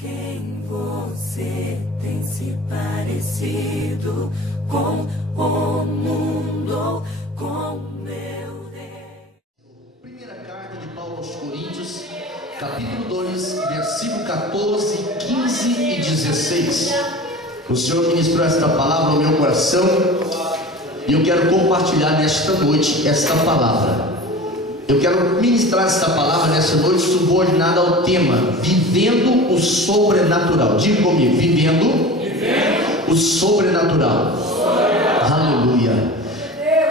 quem você tem se parecido com o mundo, com meu Deus. Primeira carta de Paulo aos Coríntios, capítulo 2, versículo 14, 15 e 16. O Senhor ministrou esta palavra ao meu coração e eu quero compartilhar nesta noite esta palavra. Eu quero ministrar esta palavra nessa noite subordinada ao tema Vivendo o Sobrenatural. Diga comigo, vivendo o Sobrenatural. Aleluia.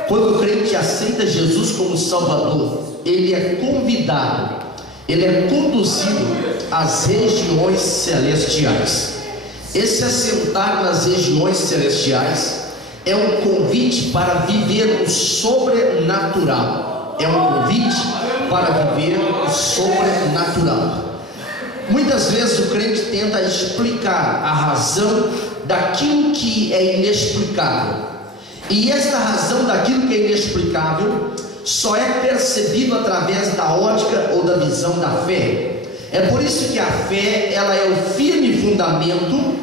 Quando o crente aceita Jesus como Salvador, ele é convidado, ele é conduzido às regiões celestiais. Esse assentar nas regiões celestiais é um convite para viver o sobrenatural. É um convite para viver o sobrenatural. Muitas vezes o crente tenta explicar a razão daquilo que é inexplicável. E esta razão daquilo que é inexplicável só é percebido através da ótica ou da visão da fé. É por isso que a fé, ela é o firme fundamento,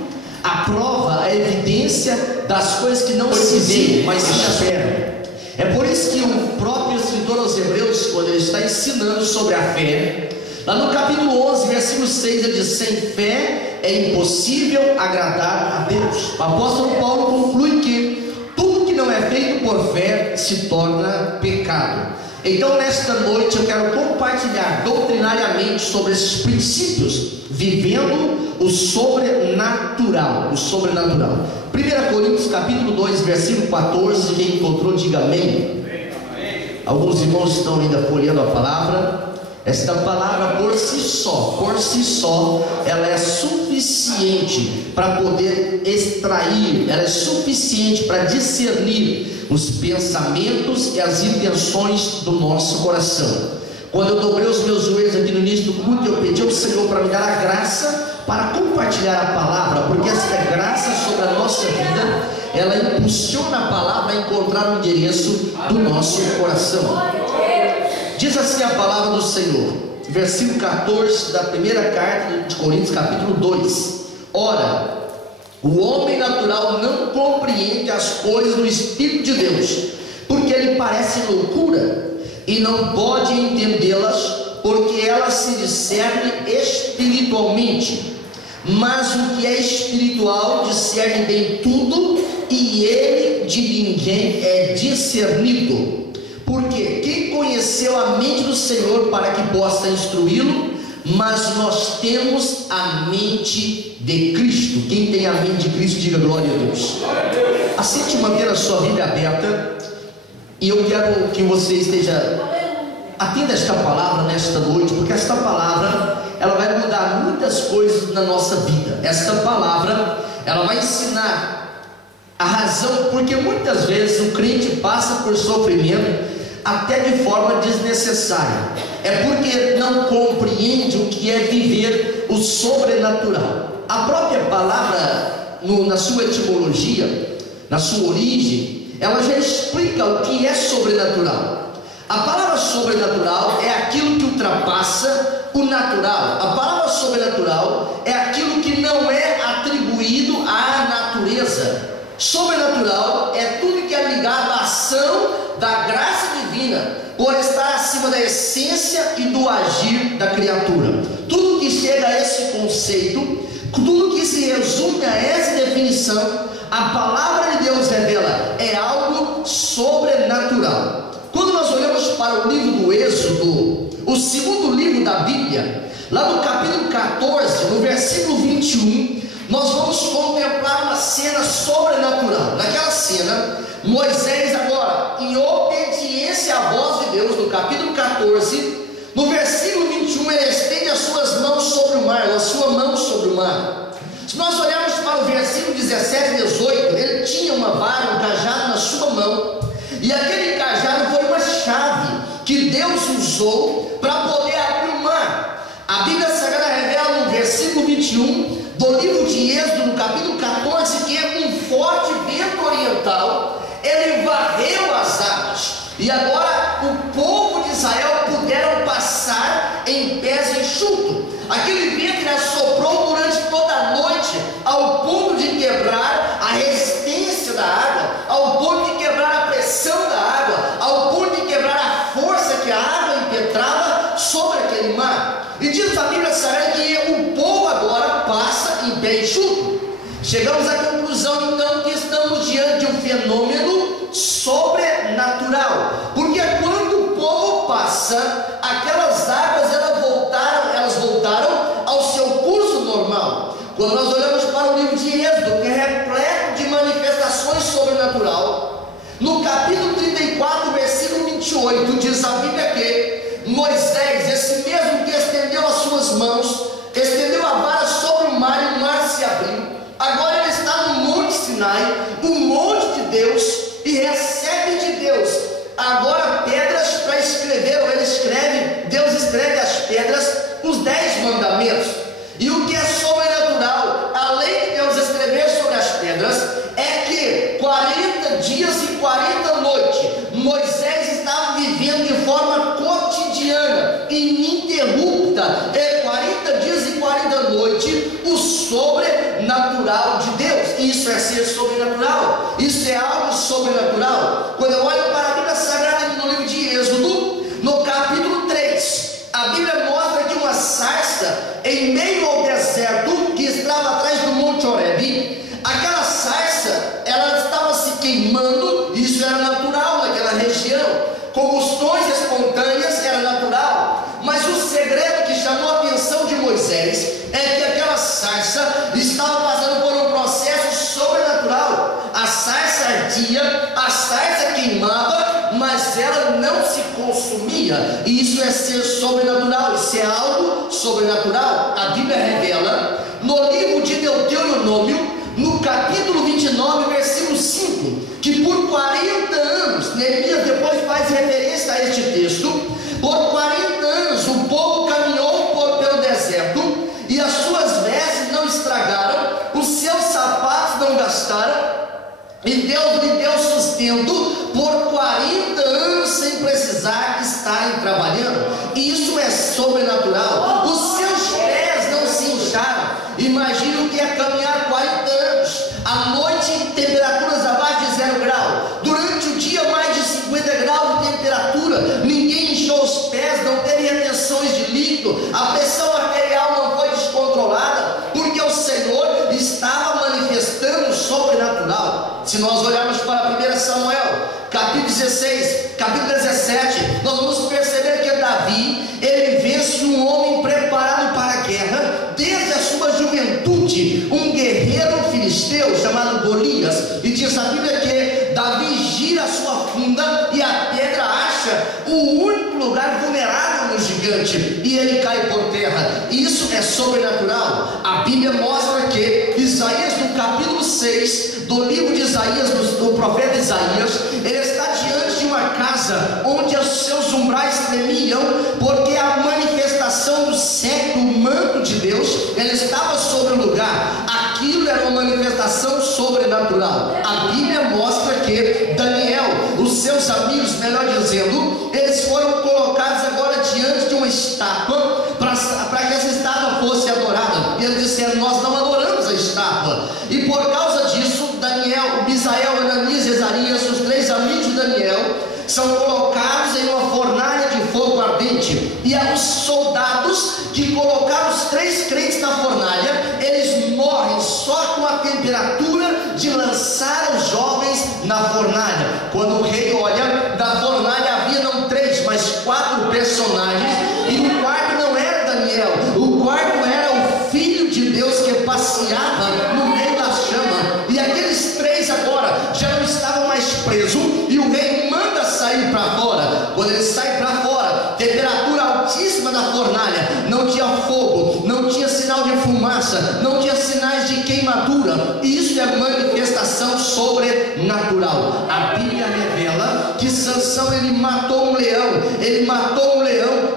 a prova, a evidência das coisas que não se veem, mas se esperam. É por isso que o próprio escritor aos Hebreus, quando ele está ensinando sobre a fé, lá no capítulo 11, versículo 6, ele diz: sem fé é impossível agradar a Deus. O apóstolo Paulo conclui que tudo que não é feito por fé se torna pecado. Então nesta noite eu quero compartilhar doutrinariamente sobre esses princípios, vivendo o sobrenatural. O sobrenatural. 1 Coríntios capítulo 2, versículo 14. Quem encontrou, diga amém. Alguns irmãos estão ainda folheando a palavra. Esta palavra por si só, ela é suficiente para poder extrair, ela é suficiente para discernir os pensamentos e as intenções do nosso coração. Quando eu dobrei os meus joelhos aqui no início do culto, eu pedi ao Senhor para me dar a graça para compartilhar a palavra, porque esta graça sobre a nossa vida, ela impulsiona a palavra a encontrar o endereço do nosso coração. Diz assim a palavra do Senhor, versículo 14 da primeira carta de Coríntios, capítulo 2. Ora, o homem natural não compreende as coisas do Espírito de Deus, porque lhe parece loucura, e não pode entendê-las, porque elas se discernem espiritualmente. Mas o que é espiritual discerne bem tudo, e ele de ninguém é discernido. Porque quem conheceu a mente do Senhor para que possa instruí-lo? Mas nós temos a mente de Cristo. Quem tem a mente de Cristo, diga glória a Deus. Aceite manter a sua Bíblia aberta, e eu quero que você esteja atento a esta palavra nesta noite, porque esta palavra, ela vai mudar muitas coisas na nossa vida. Esta palavra, ela vai ensinar a razão, porque muitas vezes o crente passa por sofrimento até de forma desnecessária. É porque não compreende o que é viver o sobrenatural. A própria palavra, na sua etimologia, na sua origem, ela já explica o que é sobrenatural. A palavra sobrenatural é aquilo que ultrapassa o natural. A palavra sobrenatural é aquilo que não é atribuído à natureza. Sobrenatural é tudo que é ligado à ação da graça divina, por estar acima da essência e do agir da criatura. Tudo que chega a esse conceito, tudo que se resume a essa definição, a palavra de Deus revela, é algo sobrenatural. Quando nós olhamos para o livro do Êxodo, o segundo livro da Bíblia, lá no capítulo 14, no versículo 21, nós vamos contemplar uma cena sobrenatural. Naquela cena, Moisés agora, em obediência à voz de Deus, no capítulo 14, no versículo 21, ele estende as suas mãos sobre o mar, a sua mão sobre o mar. Se nós olharmos para o versículo 17 e 18, ele tinha uma vara, um cajado na sua mão, e aquele cajado foi uma chave que Deus usou para poder abrir o mar. A Bíblia Sagrada revela no versículo 21 do livro de Êxodo, no capítulo 14, que é um forte vento oriental, ele varreu as águas, e agora o povo de Israel puderam passar em pés enxutos. Aquele vento soprou durante Bíblia Sagrada que o povo agora passa em pé enxuto. Chegamos à conclusão então que estamos diante de um fenômeno sobrenatural, porque quando o povo passa, aquelas águas elas voltaram ao seu curso normal. Quando nós olhamos para o livro de Êxodo, que é repleto de manifestações sobrenatural, no capítulo 34, versículo 28, diz a Bíblia que Moisés, esse mesmo que estendeu as suas mãos, estendeu a vara sobre o mar e o mar se abriu, agora ele está no Monte Sinai, o monte de Deus, e recebe de Deus agora pedras para escrever, ou Deus escreve as pedras, os 10 mandamentos. E o que é sobrenatural, além de Deus escrever sobre as pedras, é que 40 dias e 40 noites Moisés estava vivendo de forma cotidiana, ininterrupta, 40 dias e 40 noites, o sobrenatural de Deus. Isso é ser sobrenatural, isso é algo sobrenatural. Quando eu olho para a Bíblia Sagrada no livro de Êxodo, no capítulo 3, a Bíblia mostra que uma sarça em meio ao deserto que estava atrás do Monte Horebe, aquela sarça, ela estava se queimando, isso era natural naquela região, combustões espontâneas era natural, mas o segredo que chamou a atenção de Moisés é que aquela sarça estava passando por um processo sobrenatural. A sarça ardia, a sarça queimava, mas ela não se consumia. E isso é ser sobrenatural, isso é algo sobrenatural. A Bíblia revela no livro de Deuteronômio, no capítulo 29, versículo 5, que por 40 anos, Neemias depois faz referência a este texto, por 40 anos o povo caminhou pelo deserto, e as suas vestes não estragaram, os seus sapatos não gastaram, e Deus lhe deu sustento por 40 anos sem precisar estarem trabalhando. E isso é sobrenatural. Os seus pés não se incharam. Imagina o que é caminhar 40 anos, à noite temperaturas abaixo de 0 grau, durante o dia mais de 50 graus de temperatura, ninguém inchou os pés, não teve retenções de líquido, a pressão arterial não foi descontrolada, porque o Senhor estava manifestando o sobrenatural. Se nós olharmos para 1 Samuel, capítulo 16, capítulo 17, nós vamos perceber que Davi, ele vence um homem preparado para a guerra, desde a sua juventude, um guerreiro filisteu chamado Golias, e diz a Bíblia que Davi gira a sua funda e a pedra acha o único lugar vulnerável no gigante, e ele cai por terra. Isso é sobrenatural. A Bíblia mostra que Isaías, no capítulo 6 do livro de Isaías, do profeta Isaías, ele está diante de uma casa onde os seus umbrais tremiam, porque a manifestação do século, o manto de Deus, ele estava sobre o lugar. Aquilo era uma manifestação sobrenatural. A Bíblia mostra que Daniel, os seus amigos, melhor dizendo, eles foram colocados agora diante de uma estátua, para que essa estátua fosse adorada. E eles disseram: nós não adoramos a estátua. E por causa disso, Daniel, Misael, Ananias e Azarias, os 3 amigos de Daniel, são colocados em uma fornalha de fogo ardente. E os soldados que colocaram os 3 crentes na fornalha, eles morrem só com a temperatura de lançar os jovens na fornalha. Quando o rei olha, da fornalha havia não 3, mas 4 personagens, e o quarto não era Daniel, o quarto era o Filho de Deus que passeava no meio da chama. E aqueles 3 agora já não estavam mais presos, e o rei manda sair para fora. Quando ele sai para fora, temperatura altíssima da fornalha, não tinha fogo, não tinha sinal de fumaça, não tinha sinais de queimadura. Isso é manifestação sobrenatural. A Bíblia revela que Sansão, ele matou um leão,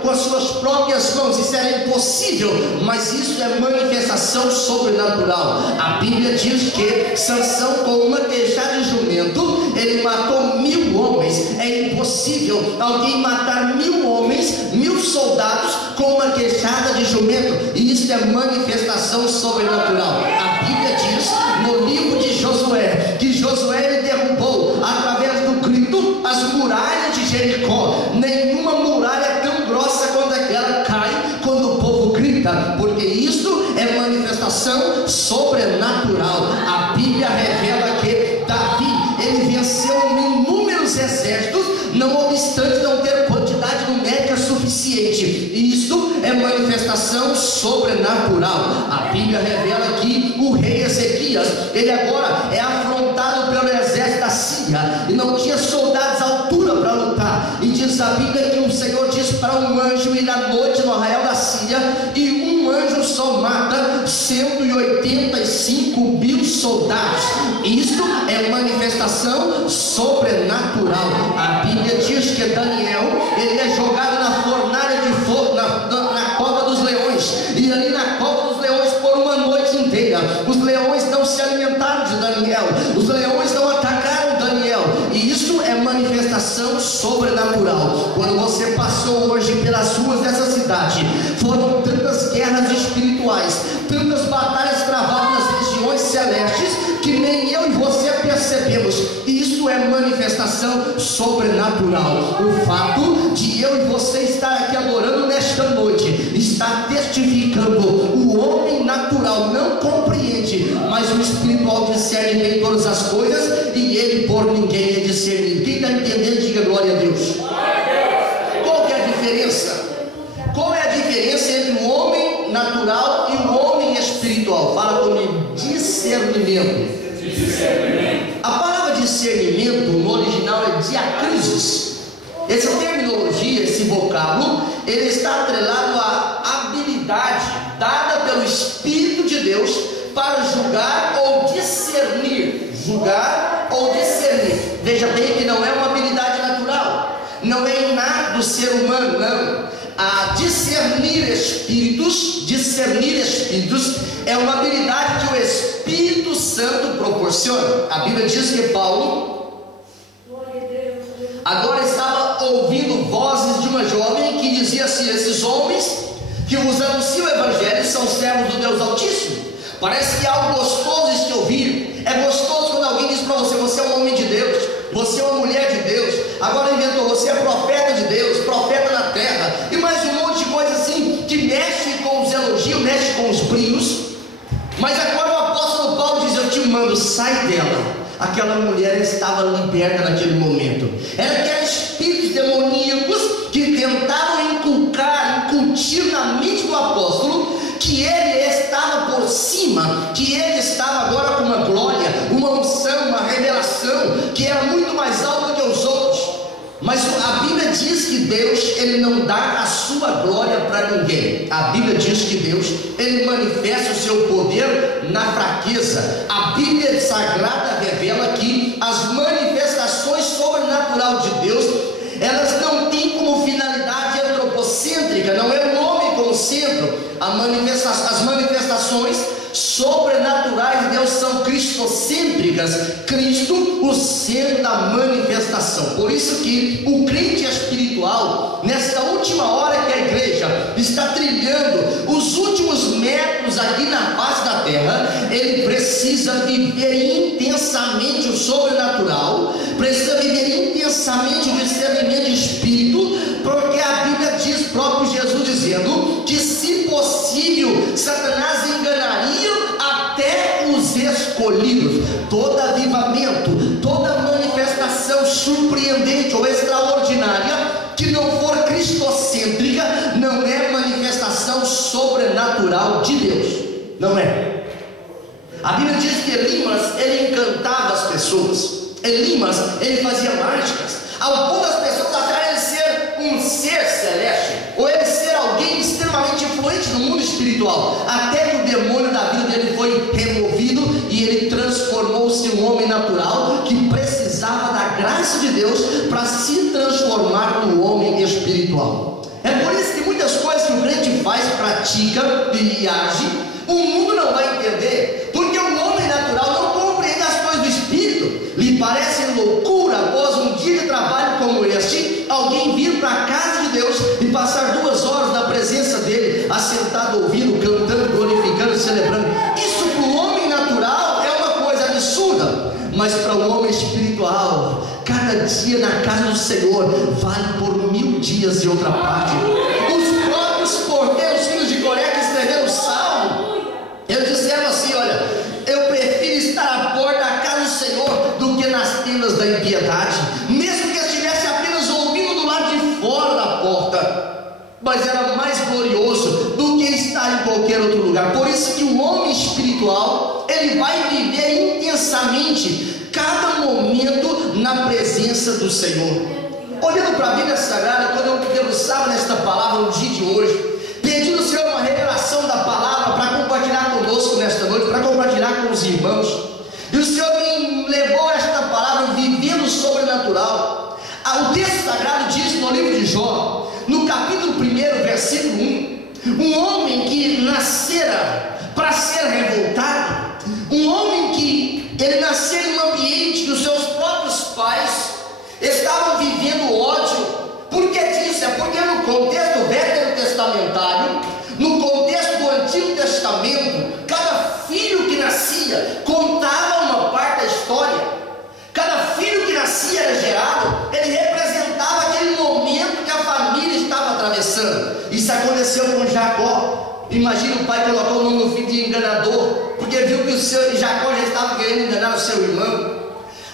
com as suas próprias mãos. Isso era impossível, mas isso é manifestação sobrenatural. A Bíblia diz que Sansão, com uma queixada de jumento, ele matou 1000 homens. É impossível alguém matar 1000 homens, 1000 soldados, com uma queixada de jumento. E isso é manifestação sobrenatural. A Bíblia diz no livro de Josué que Josué, ele derrubou através do grito as muralhas de Jericó. Nenhuma muralha tão grossa quanto aquela cai quando o povo grita. concêntrica, porque isso é manifestação sobrenatural. A Bíblia revela que Davi, ele venceu inúmeros exércitos, não obstante não ter quantidade numérica suficiente. Isso é manifestação sobrenatural. A Bíblia revela que o rei Ezequias, ele agora é afrontado pelo exército da Síria, e não tinha soldados à altura para lutar. E diz a Bíblia que o Senhor diz para um anjo ir à noite no arraial da Síria, e um anjo só mata 185.000 soldados. Isto é manifestação sobrenatural. A Bíblia diz que Daniel, ele é jogado na fornalha de fogo, na cova dos leões, e ali na cova dos leões por uma noite inteira. Os leões não se alimentaram de Daniel, os leões não atacaram Daniel, e isso é manifestação sobrenatural. Quando você passou hoje pelas ruas dessa cidade, foram tantas guerras espirituais, tantas batalhas travadas nas regiões celestes, que nem eu e você percebemos. Isso é manifestação sobrenatural. O fato de eu e você estar aqui adorando nesta noite está testificando: o homem natural não compreende, mas o espiritual discerne bem todas as coisas, e ele por ninguém é discernido. Quem está entendendo, diga glória a Deus. Qual que é a diferença? Qual é a diferença entre o homem natural e o homem espiritual? Fala comigo: discernimento. A palavra discernimento no original é diacrisis. Essa terminologia, esse vocábulo, ele está atrelado à habilidade dada pelo Espírito de Deus para julgar ou discernir. Julgar ou discernir. Veja bem que não é uma habilidade natural, não é inato do ser humano, não. A discernir espíritos é uma habilidade que o Espírito Santo proporciona. A Bíblia diz que Paulo agora estava ouvindo vozes de uma jovem que dizia assim: esses homens que vos anunciam o Evangelho são servos do Deus Altíssimo. Parece que é algo gostoso de se ouvir. É gostoso quando alguém diz para você: você é um homem de Deus, você é uma mulher de Deus. Agora inventou: você é profeta de Deus, profeta na terra, e mais um monte de coisa assim, que mexe com os elogios, mexe com os brios. Mas agora o apóstolo Paulo diz: eu te mando, sai dela. Aquela mulher estava liberta naquele momento. Era aqueles espíritos demoníacos que tentavam incutir na mente do apóstolo que ele estava por cima, que ele estava agora com uma glória, uma unção, uma revelação que era muito mais alta que os outros. Mas a Bíblia diz que Deus, ele não dá a sua glória para ninguém. A Bíblia diz que Deus, ele manifesta o seu poder na fraqueza. A Bíblia Sagrada revela que as manifestações sobrenaturais de Deus, elas não têm como finalidade antropocêntrica, não é o homem como centro. As manifestações sobrenaturais de Deus são cristocêntricas, Cristo o centro da manifestação. Por isso que o crente espiritual, nesta última hora que a igreja está trilhando os últimos metros aqui na face da terra, ele precisa viver intensamente o sobrenatural, precisa viver intensamente o discernimento de espírito, porque a Bíblia diz, próprio Jesus dizendo, que se possível Satanás enganaria até os escolhidos. Todo avivamento, toda manifestação surpreendente ou extraordinária que não for cristocêntrica não é manifestação sobrenatural de Deus. Não é. A Bíblia diz que Elimas, ele encantava as pessoas. Elimas, ele fazia mágicas, ao ponto das pessoas acharem ele ser um ser celeste, ou ele ser alguém extremamente influente no mundo espiritual, até que o demônio da vida dele foi removido e ele transformou-se em um homem natural que precisava da graça de Deus para se transformar num homem espiritual. É por isso que muitas coisas que o crente faz, pratica e age, o mundo não vai entender, porque o homem natural não compreende as coisas do espírito. Lhe parece loucura, após um dia de trabalho como este, alguém vir para a casa de Deus e passar 2 horas na presença dele, assentado, ouvindo, cantando, glorificando, celebrando. Isso para o homem natural é uma coisa absurda, mas para o homem espiritual, cada dia na casa do Senhor vale por 1000 dias de outra parte. Os próprios porteiros, filhos de Coré, que piedade, mesmo que estivesse apenas ouvindo do lado de fora da porta, mas era mais glorioso do que estar em qualquer outro lugar. Por isso que o homem espiritual, ele vai viver intensamente cada momento na presença do Senhor. Olhando para a Bíblia Sagrada, quando eu debruçava nesta palavra no dia de hoje, pedindo ao Senhor uma revelação da palavra para compartilhar conosco nesta noite, para compartilhar com os irmãos, e o Senhor me levou a esta palavra, vivendo o sobrenatural. O texto sagrado diz no livro de Jó, no capítulo 1, versículo 1, um homem que nascera para ser revoltado, um homem que ele nasceu em um ambiente que os seus próprios pais estavam vivendo ódio. Por que disso? É porque no contexto veterotestamentário, no contexto do Antigo Testamento, cada filho que nascia contava uma parte da história. Cada filho que nascia era gerado, ele representava aquele momento que a família estava atravessando. Isso aconteceu com Jacó. Imagina o pai colocou o nome do filho de enganador, porque viu que o seu Jacó já estava querendo enganar o seu irmão.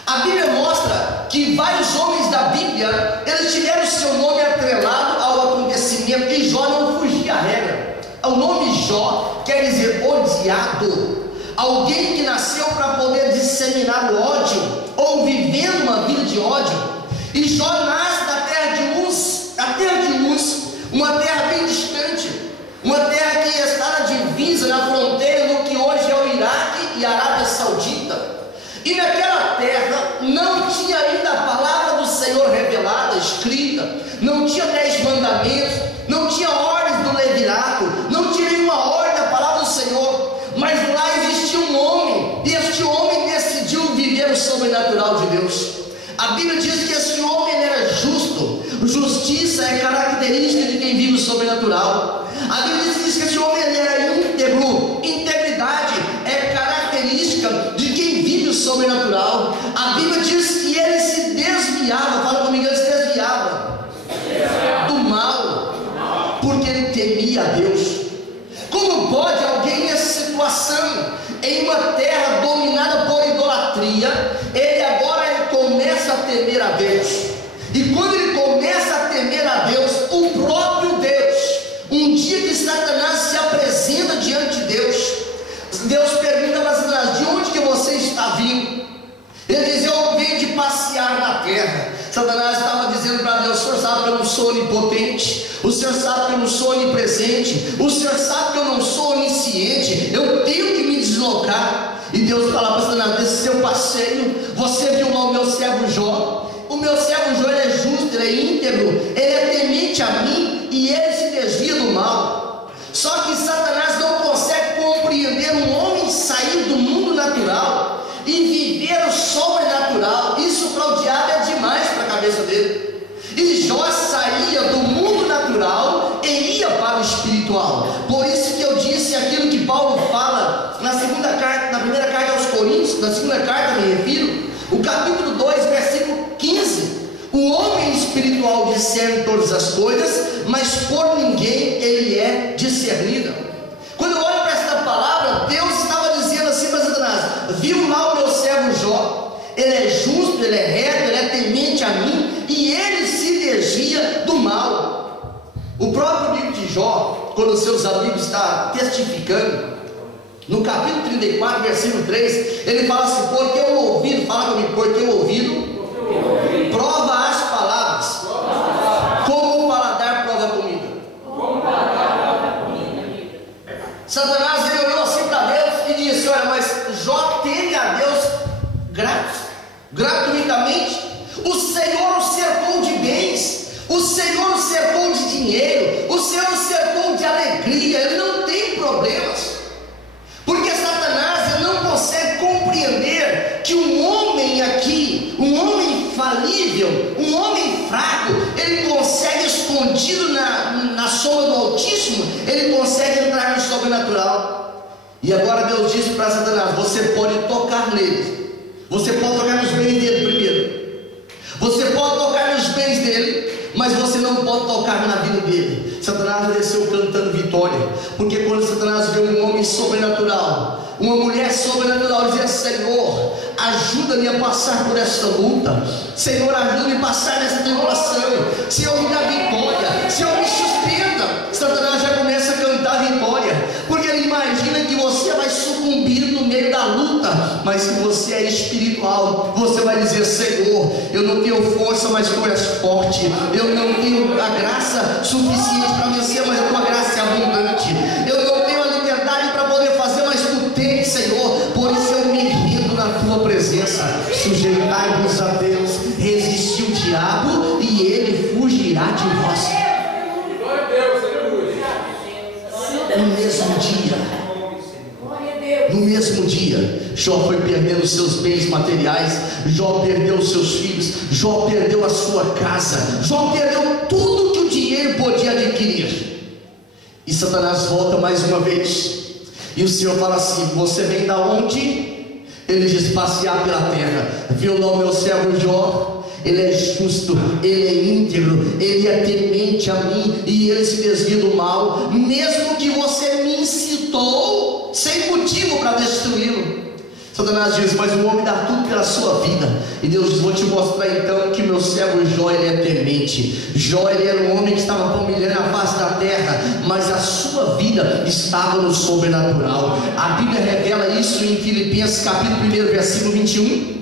A Bíblia mostra que vários homens da Bíblia, eles tiveram o seu nome atrelado ao acontecimento, e Jó não fugia à regra. O nome Jó quer dizer odiado, alguém que nasceu para poder disseminar o ódio, ou vivendo uma vida de ódio. E Jó nasce da terra de Uz, a terra de Uz, uma terra bem distante, uma terra que está na divisa, na fronteira do que hoje é o Iraque e a Arábia Saudita. E naquela terra não tinha ainda a palavra do Senhor revelada, escrita, não tinha 10 mandamentos, não tinha ordens do levirato, não tinha nenhuma ordem da palavra do Senhor, mas lá existia um homem, e este homem decidiu viver o sobrenatural de Deus. A Bíblia diz que esse homem era justo. Justiça é característica de quem vive o sobrenatural. A Bíblia diz que esse homem era íntegro. Integridade é característica de quem vive o sobrenatural. A Bíblia diz que ele se desviava, fala comigo, ele se desviava do mal, porque ele temia a Deus. Como pode alguém nessa situação, em uma terra dominada por idolatria, ele começa a temer a Deus? E quando ele começa a temer a Deus, o próprio Deus, um dia que Satanás se apresenta diante de Deus, Deus pergunta para Satanás: de onde que você está vindo? Ele diz: eu venho de passear na terra. Satanás estava dizendo para Deus: o Senhor sabe que eu não sou onipotente, o Senhor sabe que eu não sou onipresente, o Senhor sabe que eu não sou onisciente, eu tenho que me deslocar. E Deus fala para Satanás: nesse seu passeio, você viu lá o meu servo Jó? O meu servo Jó, ele é justo, ele é íntegro, ele é temente a mim, e ele se desvia do mal. Só que Satanás não consegue compreender um homem sair do mundo natural e viver o sobrenatural. Isso para o diabo é demais para a cabeça dele. E Jó saía do mundo natural e ia para o espiritual. Por isso que eu disse aquilo que Paulo fala na primeira carta aos Coríntios, na segunda carta me refiro, o capítulo 2, versículo 15. O homem espiritual discerne todas as coisas, mas por ninguém ele é discernido. Quando eu olho para esta palavra, Deus estava dizendo assim para Satanás: viu lá o meu servo Jó? Ele é justo, ele é reto, ele é temente a mim, e ele se desvia do mal. O próprio livro de Jó, quando seus amigos estão testificando, no capítulo 34, versículo 3, ele fala assim: porque o ouvido, fala comigo, porque o ouvido prova as palavras, como o paladar prova a comida. Satanás, ele olhou assim para Deus e disse: olha, mas Jó teme a Deus gratuitamente. O Senhor o cercou de bens, o Senhor o cercou de dinheiro, o Senhor o cercou de alegria. Ele não tem problemas, porque Satanás, ele não consegue compreender que um homem aqui, um homem falível, um homem fraco, ele consegue, escondido na sombra do Altíssimo, ele consegue entrar no sobrenatural. E agora Deus disse para Satanás: você pode tocar nele, você pode tocar nos bens dele primeiro, você pode tocar nos bens dele, mas você não pode tocar na vida dele. Satanás desceu cantando vitória, porque quando Satanás vê um homem sobrenatural, uma mulher sobrenatural, dizia: Senhor, ajuda-me a passar por esta luta. Senhor, ajuda-me a passar nessa tribulação. Senhor, me dá vitória. Senhor, me sustenta. Satanás já começa a cantar vitória, porque ele imagina que você vai sucumbir no meio da luta. Mas se você é espiritual, você vai dizer: Senhor, eu não tenho força, mas tu és forte. Eu não tenho a graça suficiente para vencer, mas a tua graça é abundante. Eu não tenho a liberdade para poder fazer, mas tu tens, Senhor. Por isso eu me rendo na tua presença. Sujeitai-vos a Deus, resistir o diabo e ele fugirá de vós. No mesmo dia, Jó foi perdendo seus bens materiais, Jó perdeu seus filhos, Jó perdeu a sua casa, Jó perdeu tudo que o dinheiro podia adquirir. E Satanás volta mais uma vez, e o Senhor fala assim: você vem da onde? Ele diz: passear pela terra. Viu lá o meu servo Jó? Ele é justo, ele é íntegro, ele é temente a mim, e ele se desvia do mal, mesmo que você me incitou sem motivo para destruí-lo. Satanás diz: mas o homem dá tudo pela sua vida. E Deus diz: vou te mostrar então que meu servo Jó, ele é temente. Jó, ele era um homem que estava palmilhando a face da terra, mas a sua vida estava no sobrenatural. A Bíblia revela isso em Filipenses capítulo 1, versículo 21.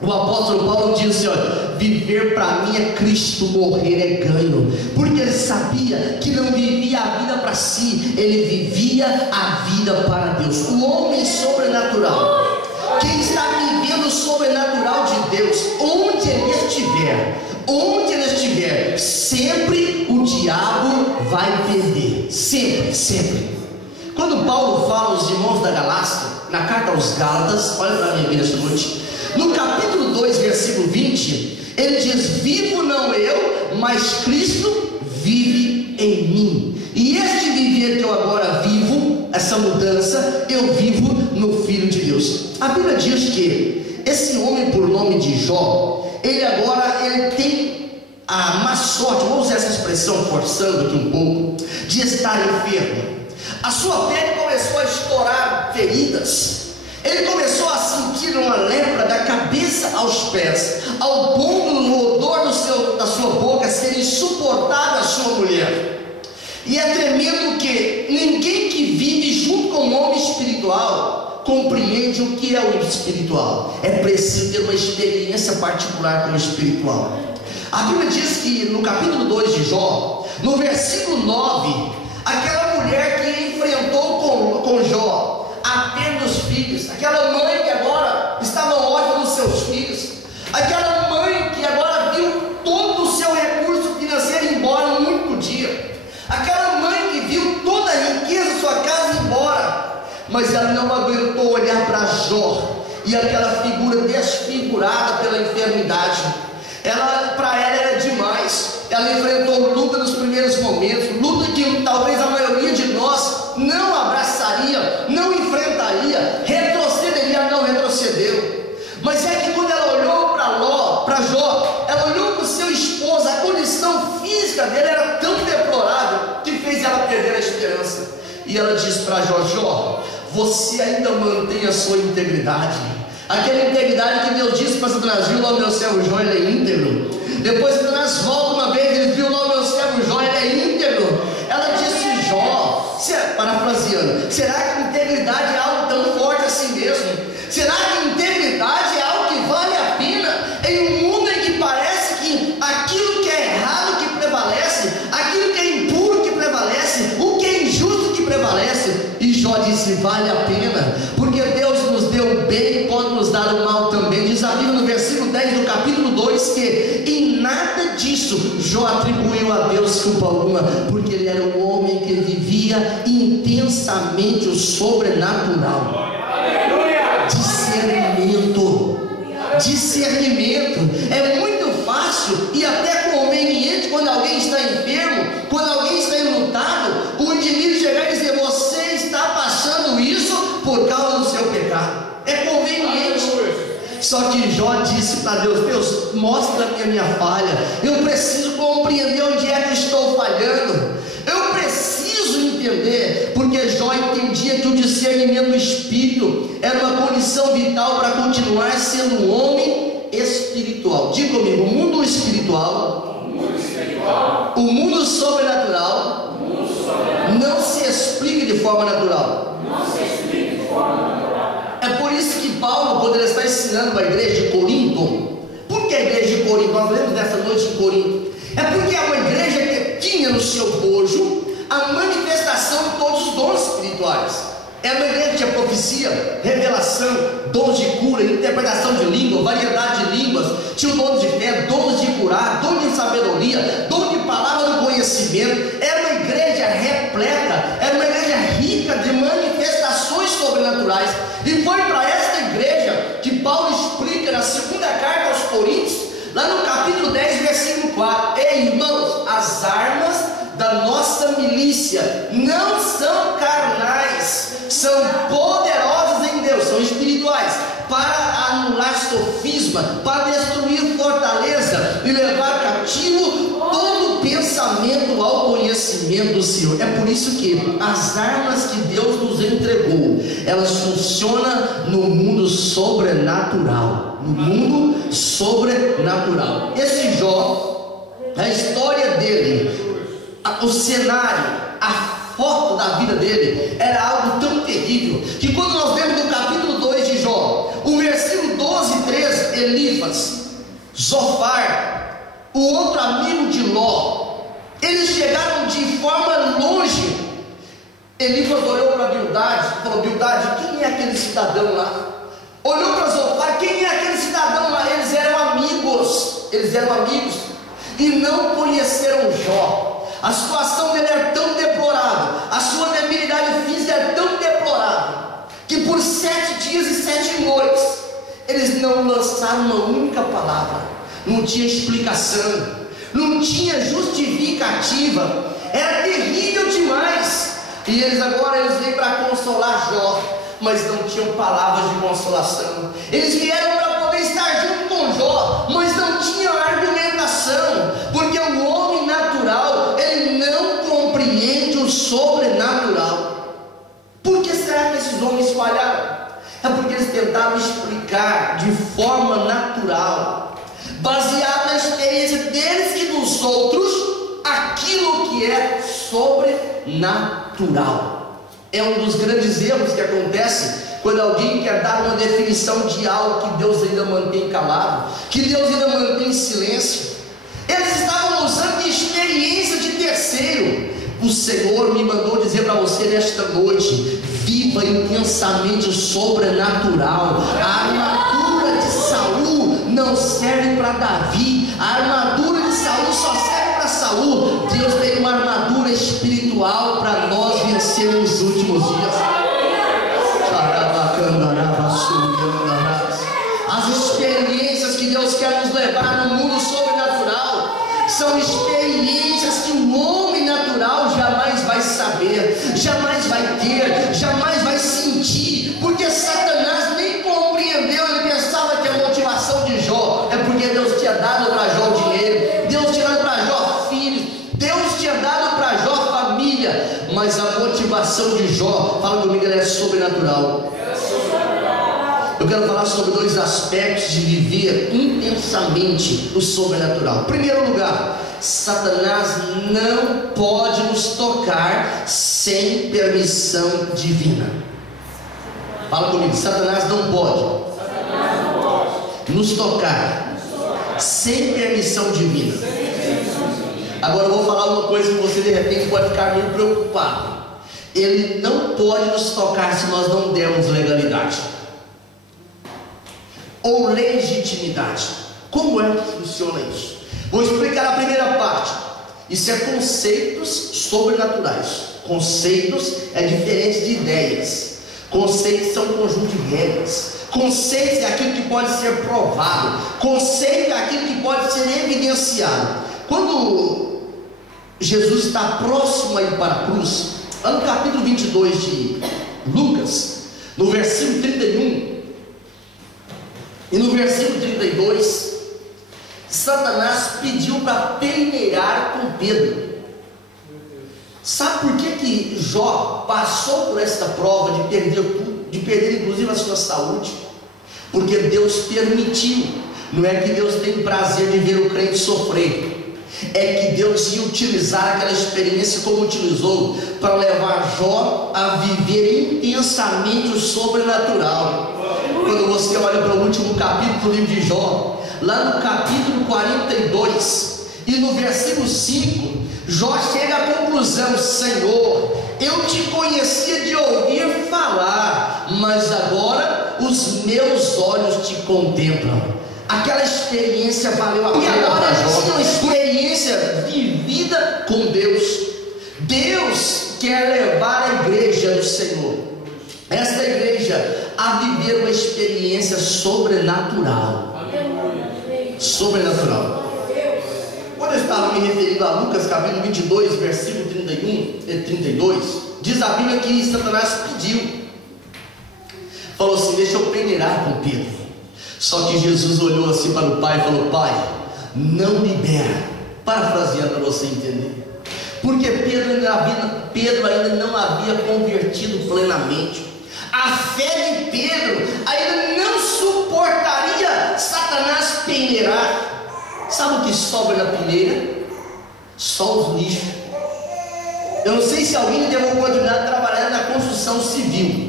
O apóstolo Paulo diz assim: olha, viver para mim é Cristo, morrer é ganho. Porque ele sabia que não vivia a vida para si, ele vivia a vida para Deus. O homem sobrenatural, quem está vivendo o sobrenatural de Deus, onde ele estiver, sempre o diabo vai perder. Sempre, sempre. Quando Paulo fala aos irmãos da Galácia, na carta aos Gálatas, olha para mim esta noite, no capítulo 2, versículo 20, ele diz: vivo não eu, mas Cristo vive em mim. E este viver que eu agora vivo, essa mudança, eu vivo no Filho de Deus. A Bíblia diz que esse homem por nome de Jó, ele tem a má sorte, vou usar essa expressão forçando aqui um pouco, de estar enfermo. A sua pele começou a estourar feridas. Ele começou a sentir uma lepra da cabeça aos pés, ao ponto do odor da sua boca ser insuportável à sua mulher. E é tremendo que ninguém que vive junto com um homem espiritual compreende o que é o espiritual. É preciso ter uma experiência particular com o espiritual. A Bíblia diz que no capítulo 2 de Jó, no versículo 9, aquela mulher que enfrentou com Jó, tendo os filhos, aquela mãe que agora estava órfã dos seus filhos, aquela mãe que agora viu todo o seu recurso financeiro embora no único dia, aquela mãe que viu toda a riqueza da sua casa embora, mas ela não aguentou olhar para Jó e aquela figura desfigurada pela enfermidade. Para ela era demais. Ela enfrentou luta nos primeiros momentos, luta que talvez a maioria de nós não abraçaria, não enfrentaria, retrocederia, não retrocedeu. Mas é que quando ela olhou para Jó, ela olhou para o seu esposo, a condição física dele era tão deplorável que fez ela perder a esperança. E ela disse para Jó: Jó, você ainda mantém a sua integridade, aquela integridade que Deus disse para Satanás: viu lá o meu servo Jó, ele é íntegro. Depois Satanás volta uma vez, ele viu lá o meu servo Jó, ele é íntegro. Ela disse: Jó, parafraseando, será que integridade é algo tão forte assim mesmo? Será que integridade é algo que vale a pena em um mundo em que parece que aquilo que é errado que prevalece, aquilo que é impuro que prevalece, o que é injusto que prevalece? E Jó disse: vale a pena, porque Deus nos deu o bem e pode nos dar o mal também. Diz a Bíblia no versículo 10 do capítulo 2 que em nada disso Jó atribuiu a Deus culpa alguma, porque ele era um homem que vivia intensamente o sobrenatural. Discernimento. É muito fácil e até conveniente, quando alguém está enfermo, quando alguém está enlutado, o indivíduo chegar e dizer: você está passando isso por causa do seu pecado. É conveniente. Só que Jó disse para Deus: Deus, mostra-me a minha falha, eu preciso compreender onde é que estou falhando, eu preciso entender, porque Jó entendia que o discernimento do Espírito era uma condição vital para continuar sendo um homem espiritual. Diga comigo: o mundo espiritual, o mundo sobrenatural, não se explica de forma natural. É por isso que Paulo, quando ele está ensinando para a igreja de Corinto, por que a igreja de Corinto? Nós lemos nessa noite em Corinto. É porque é uma igreja que tinha no seu bojo a manifestação de todos os dons espirituais. É uma igreja que tinha profecia, revelação, dons de cura, interpretação de língua, variedade de línguas, tinha o dom de fé, dons de curar, dom de sabedoria, dom de palavra do conhecimento. Era uma igreja repleta, era uma igreja rica de manifestações sobrenaturais. E foi para esta igreja que Paulo explica na segunda carta aos Coríntios, lá no capítulo 10, versículo 4: Ei, irmãos, as armas da nossa milícia não são carnais, são poderosas em Deus, são espirituais, para anular sofisma, para destruir fortaleza e levar cativo todo pensamento ao conhecimento do Senhor. É por isso que as armas que Deus nos entregou, elas funcionam no mundo sobrenatural. No mundo sobrenatural. Esse Jó, a história dele, o cenário, a foto da vida dele era algo tão terrível que quando nós vemos no capítulo 2 de Jó, o versículo 12 e 13, Elifas, Zofar, o outro amigo de Ló, eles chegaram de forma longe. Elifas olhou para Bildade e falou: Bildade, quem é aquele cidadão lá? Olhou para Zofar: quem é aquele cidadão lá? Eles eram amigos e não conheceram Jó. A situação dele era tão deplorável, a sua debilidade física era tão deplorável, que por 7 dias e 7 noites eles não lançaram uma única palavra. Não tinha explicação, não tinha justificativa, era terrível demais. E eles vêm para consolar Jó, mas não tinham palavras de consolação. Eles vieram para poder estar junto com Jó, mas não tinham argumentação, porque o homem natural, ele não compreende o sobrenatural. Por que será que esses homens falharam? É porque eles tentaram explicar de forma natural, baseado na experiência deles e dos outros, aquilo que é sobrenatural. É um dos grandes erros que acontece quando alguém quer dar uma definição de algo que Deus ainda mantém calado, que Deus ainda mantém em silêncio. Eles estavam usando de experiência de terceiro. O Senhor me mandou dizer para você nesta noite: viva intensamente o sobrenatural. A armadura de Saul não serve para Davi, a armadura de Saul só serve para Saul. Deus tem uma armadura espiritual para nós vencermos os últimos dias. As experiências que Deus quer nos levar no mundo sobrenatural são experiências que o homem natural jamais vai saber, jamais vai ter, jamais vai sentir, porque Satanás nem compreendeu. Ele pensava que a motivação de Jó é porque Deus tinha dado para Jó dinheiro, Deus tinha dado para Jó filhos, Deus tinha dado para Jó família, mas a motivação de Jó, fala comigo, ela é sobrenatural. Eu quero falar sobre 2 aspectos de viver intensamente o sobrenatural. Em primeiro lugar, Satanás não pode nos tocar sem permissão divina. Fala comigo, Satanás não pode nos tocar sem permissão divina. Agora eu vou falar uma coisa que você de repente pode ficar meio preocupado. Ele não pode nos tocar se nós não dermos legalidade ou legitimidade. Como é que funciona isso? Vou explicar a primeira parte. Isso é conceitos sobrenaturais. Conceitos é diferente de ideias. Conceitos são um conjunto de regras. Conceitos é aquilo que pode ser provado. Conceito é aquilo que pode ser evidenciado. Quando Jesus está próximo a ir para a cruz, lá no capítulo 22 de Lucas, no versículo 31 e no versículo 32, Satanás pediu para peneirar com Pedro. Sabe por que Jó passou por esta prova de perder tudo, de perder inclusive a sua saúde, porque Deus permitiu. Não é que Deus tem prazer de ver o crente sofrer, é que Deus ia utilizar aquela experiência como utilizou para levar Jó a viver intensamente o sobrenatural. Quando você olha para o último capítulo do livro de Jó, lá no capítulo 42 e no versículo 5, Jó chega à conclusão: Senhor, eu te conhecia de ouvir falar, mas agora os meus olhos te contemplam. Aquela experiência valeu a pena. E agora tinha uma experiência vivida com Deus. Deus quer levar a igreja do Senhor, esta igreja, a viver uma experiência sobrenatural. Sobrenatural. Quando eu estava me referindo a Lucas capítulo 22, versículo 31 e 32, diz a Bíblia que Satanás pediu, falou assim: deixa eu peneirar com Pedro. Só que Jesus olhou assim para o Pai e falou: Pai, não libera. Parafraseando para você entender, porque Pedro ainda não havia convertido plenamente. A fé de Pedro ainda não suportaria Satanás peneirar. Sabe o que sobra na peneira? Só os lixos. Eu não sei se alguém teve a oportunidade de trabalhar na construção civil.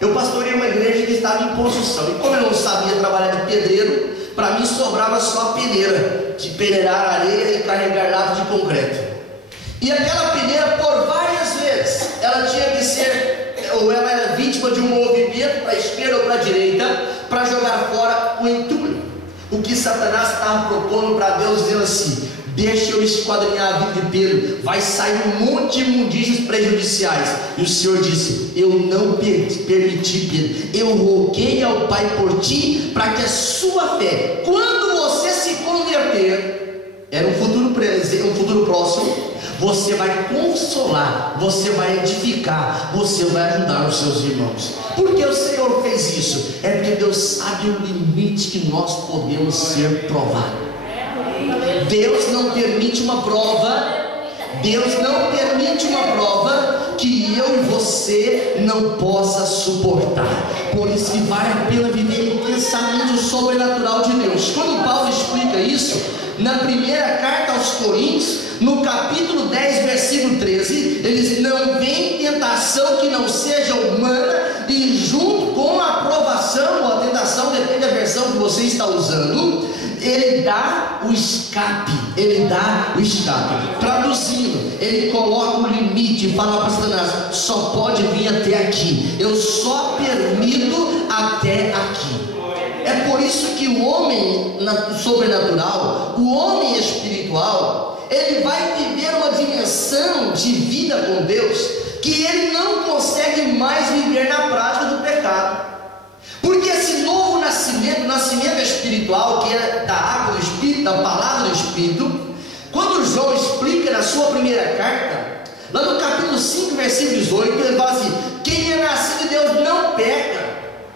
Eu pastorei uma igreja que estava em construção, e como eu não sabia trabalhar de pedreiro, para mim sobrava só a peneira, de peneirar areia e carregar latas de concreto. E aquela peneira, por várias vezes, ela tinha que ser, ou ela era vítima de um movimento para a esquerda ou para a direita, para jogar fora o entulho. O que Satanás estava propondo para Deus, dizendo assim: deixa eu esquadrinhar a vida de Pedro, vai sair um monte de imundícias prejudiciais. E o Senhor disse: eu não permiti, Pedro, eu roguei ao Pai por ti, para que a sua fé, quando você se converter, era um futuro presente, um futuro próximo, você vai consolar, você vai edificar, você vai ajudar os seus irmãos. Por que o Senhor fez isso? É porque Deus sabe o limite que nós podemos ser provados. Deus não permite uma prova, Deus não permite uma prova que eu e você não possa suportar. Por isso que vale a pena viver intensamente o sobrenatural de Deus. Quando Paulo explica isso na primeira carta aos Coríntios, no capítulo 10, versículo 13, ele diz: não vem tentação que não seja humana, e junto com a aprovação, ou a tentação, depende da versão que você está usando, ele dá o escape, traduzindo, ele coloca o limite e fala para Satanás: só pode vir até aqui, eu só permito até aqui. É por isso que o homem sobrenatural, o homem espiritual, ele vai viver uma dimensão de vida com Deus que ele não consegue mais viver na prática do pecado. Porque esse novo nascimento, nascimento espiritual, que é da água do Espírito, da palavra do Espírito, quando João explica na sua primeira carta, lá no capítulo 5, versículo 18, ele fala assim: quem é nascido de Deus não peca,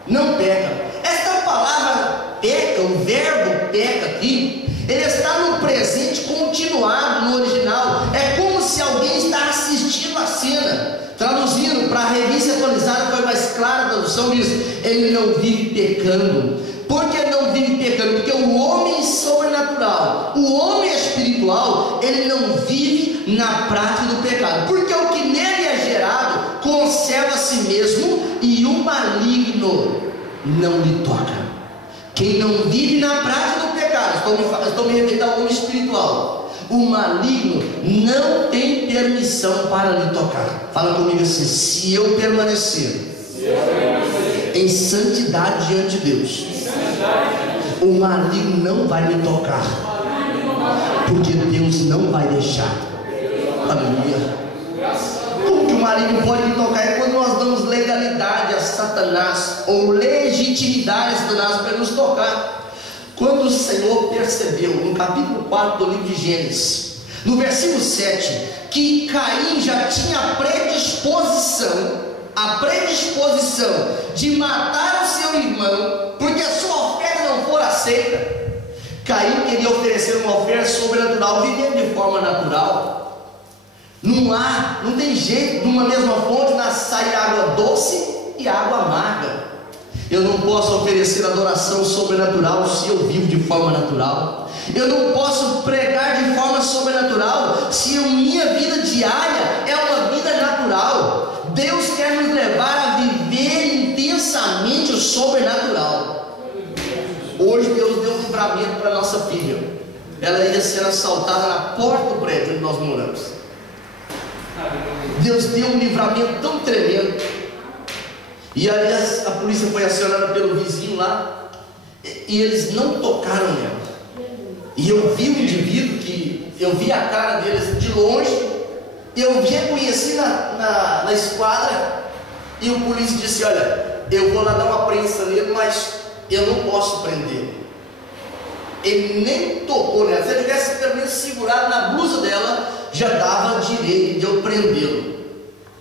não peca. Esta palavra peca, o verbo peca aqui, ele está no presente continuado no original. É como se alguém está assistindo a cena. Traduzindo para a revista atualizada, foi mais clara a tradução, diz: ele não vive pecando. Por que não vive pecando? Porque o homem sobrenatural, o homem espiritual, ele não vive na prática do pecado, porque o que nele é gerado conserva a si mesmo, e o maligno não lhe toca. Quem não vive na prática do pecado, estou me referindo ao homem espiritual, o maligno não tem permissão para lhe tocar. Fala comigo assim: se eu permanecer em santidade diante de Deus, o maligno não vai me tocar, porque Deus não vai deixar. Aleluia. Como que o maligno pode me tocar? É quando nós damos legalidade a Satanás, ou legitimidade a Satanás para nos tocar. Quando o Senhor percebeu, no capítulo 4 do livro de Gênesis, no versículo 7, que Caim já tinha a predisposição de matar o seu irmão, porque a sua oferta não for aceita, Caim queria oferecer uma oferta sobrenatural, vivendo de forma natural. Não tem jeito, numa mesma fonte sair água doce e água amarga. Eu não posso oferecer adoração sobrenatural se eu vivo de forma natural. Eu não posso pregar de forma sobrenatural se a minha vida diária é uma vida natural. Deus quer nos levar a viver intensamente o sobrenatural. Hoje Deus deu um livramento para nossa filha. Ela ia ser assaltada na porta do prédio onde nós moramos. Deus deu um livramento tão tremendo. E aí a polícia foi acionada pelo vizinho lá, e eles não tocaram nela. E eu vi o indivíduo, que eu vi a cara deles de longe, eu reconheci na esquadra, e o polícia disse: olha, eu vou lá dar uma prensa nele, mas eu não posso prendê-lo. Ele nem tocou nela. Se ele tivesse também segurado na blusa dela, já dava direito de eu prendê-lo.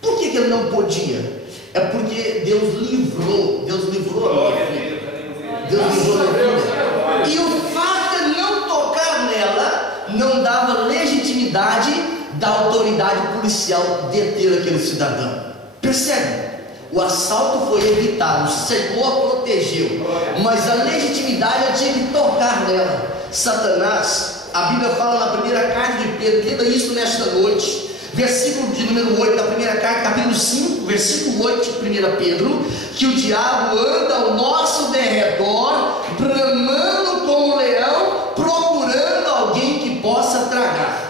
Por que ele não podia? É porque Deus livrou a minha filha. Deus livrou a minha filha. E o fato de não tocar nela não dava legitimidade da autoridade policial deter aquele cidadão. Percebe? O assalto foi evitado, o Senhor protegeu, mas a legitimidade tinha que tocar nela. Satanás, a Bíblia fala na primeira carta de Pedro, lida isso nesta noite. Versículo de número 8 da primeira carta, capítulo 5, versículo 8 de 1 Pedro, que o diabo anda ao nosso derredor, bramando como um leão, procurando alguém que possa tragar.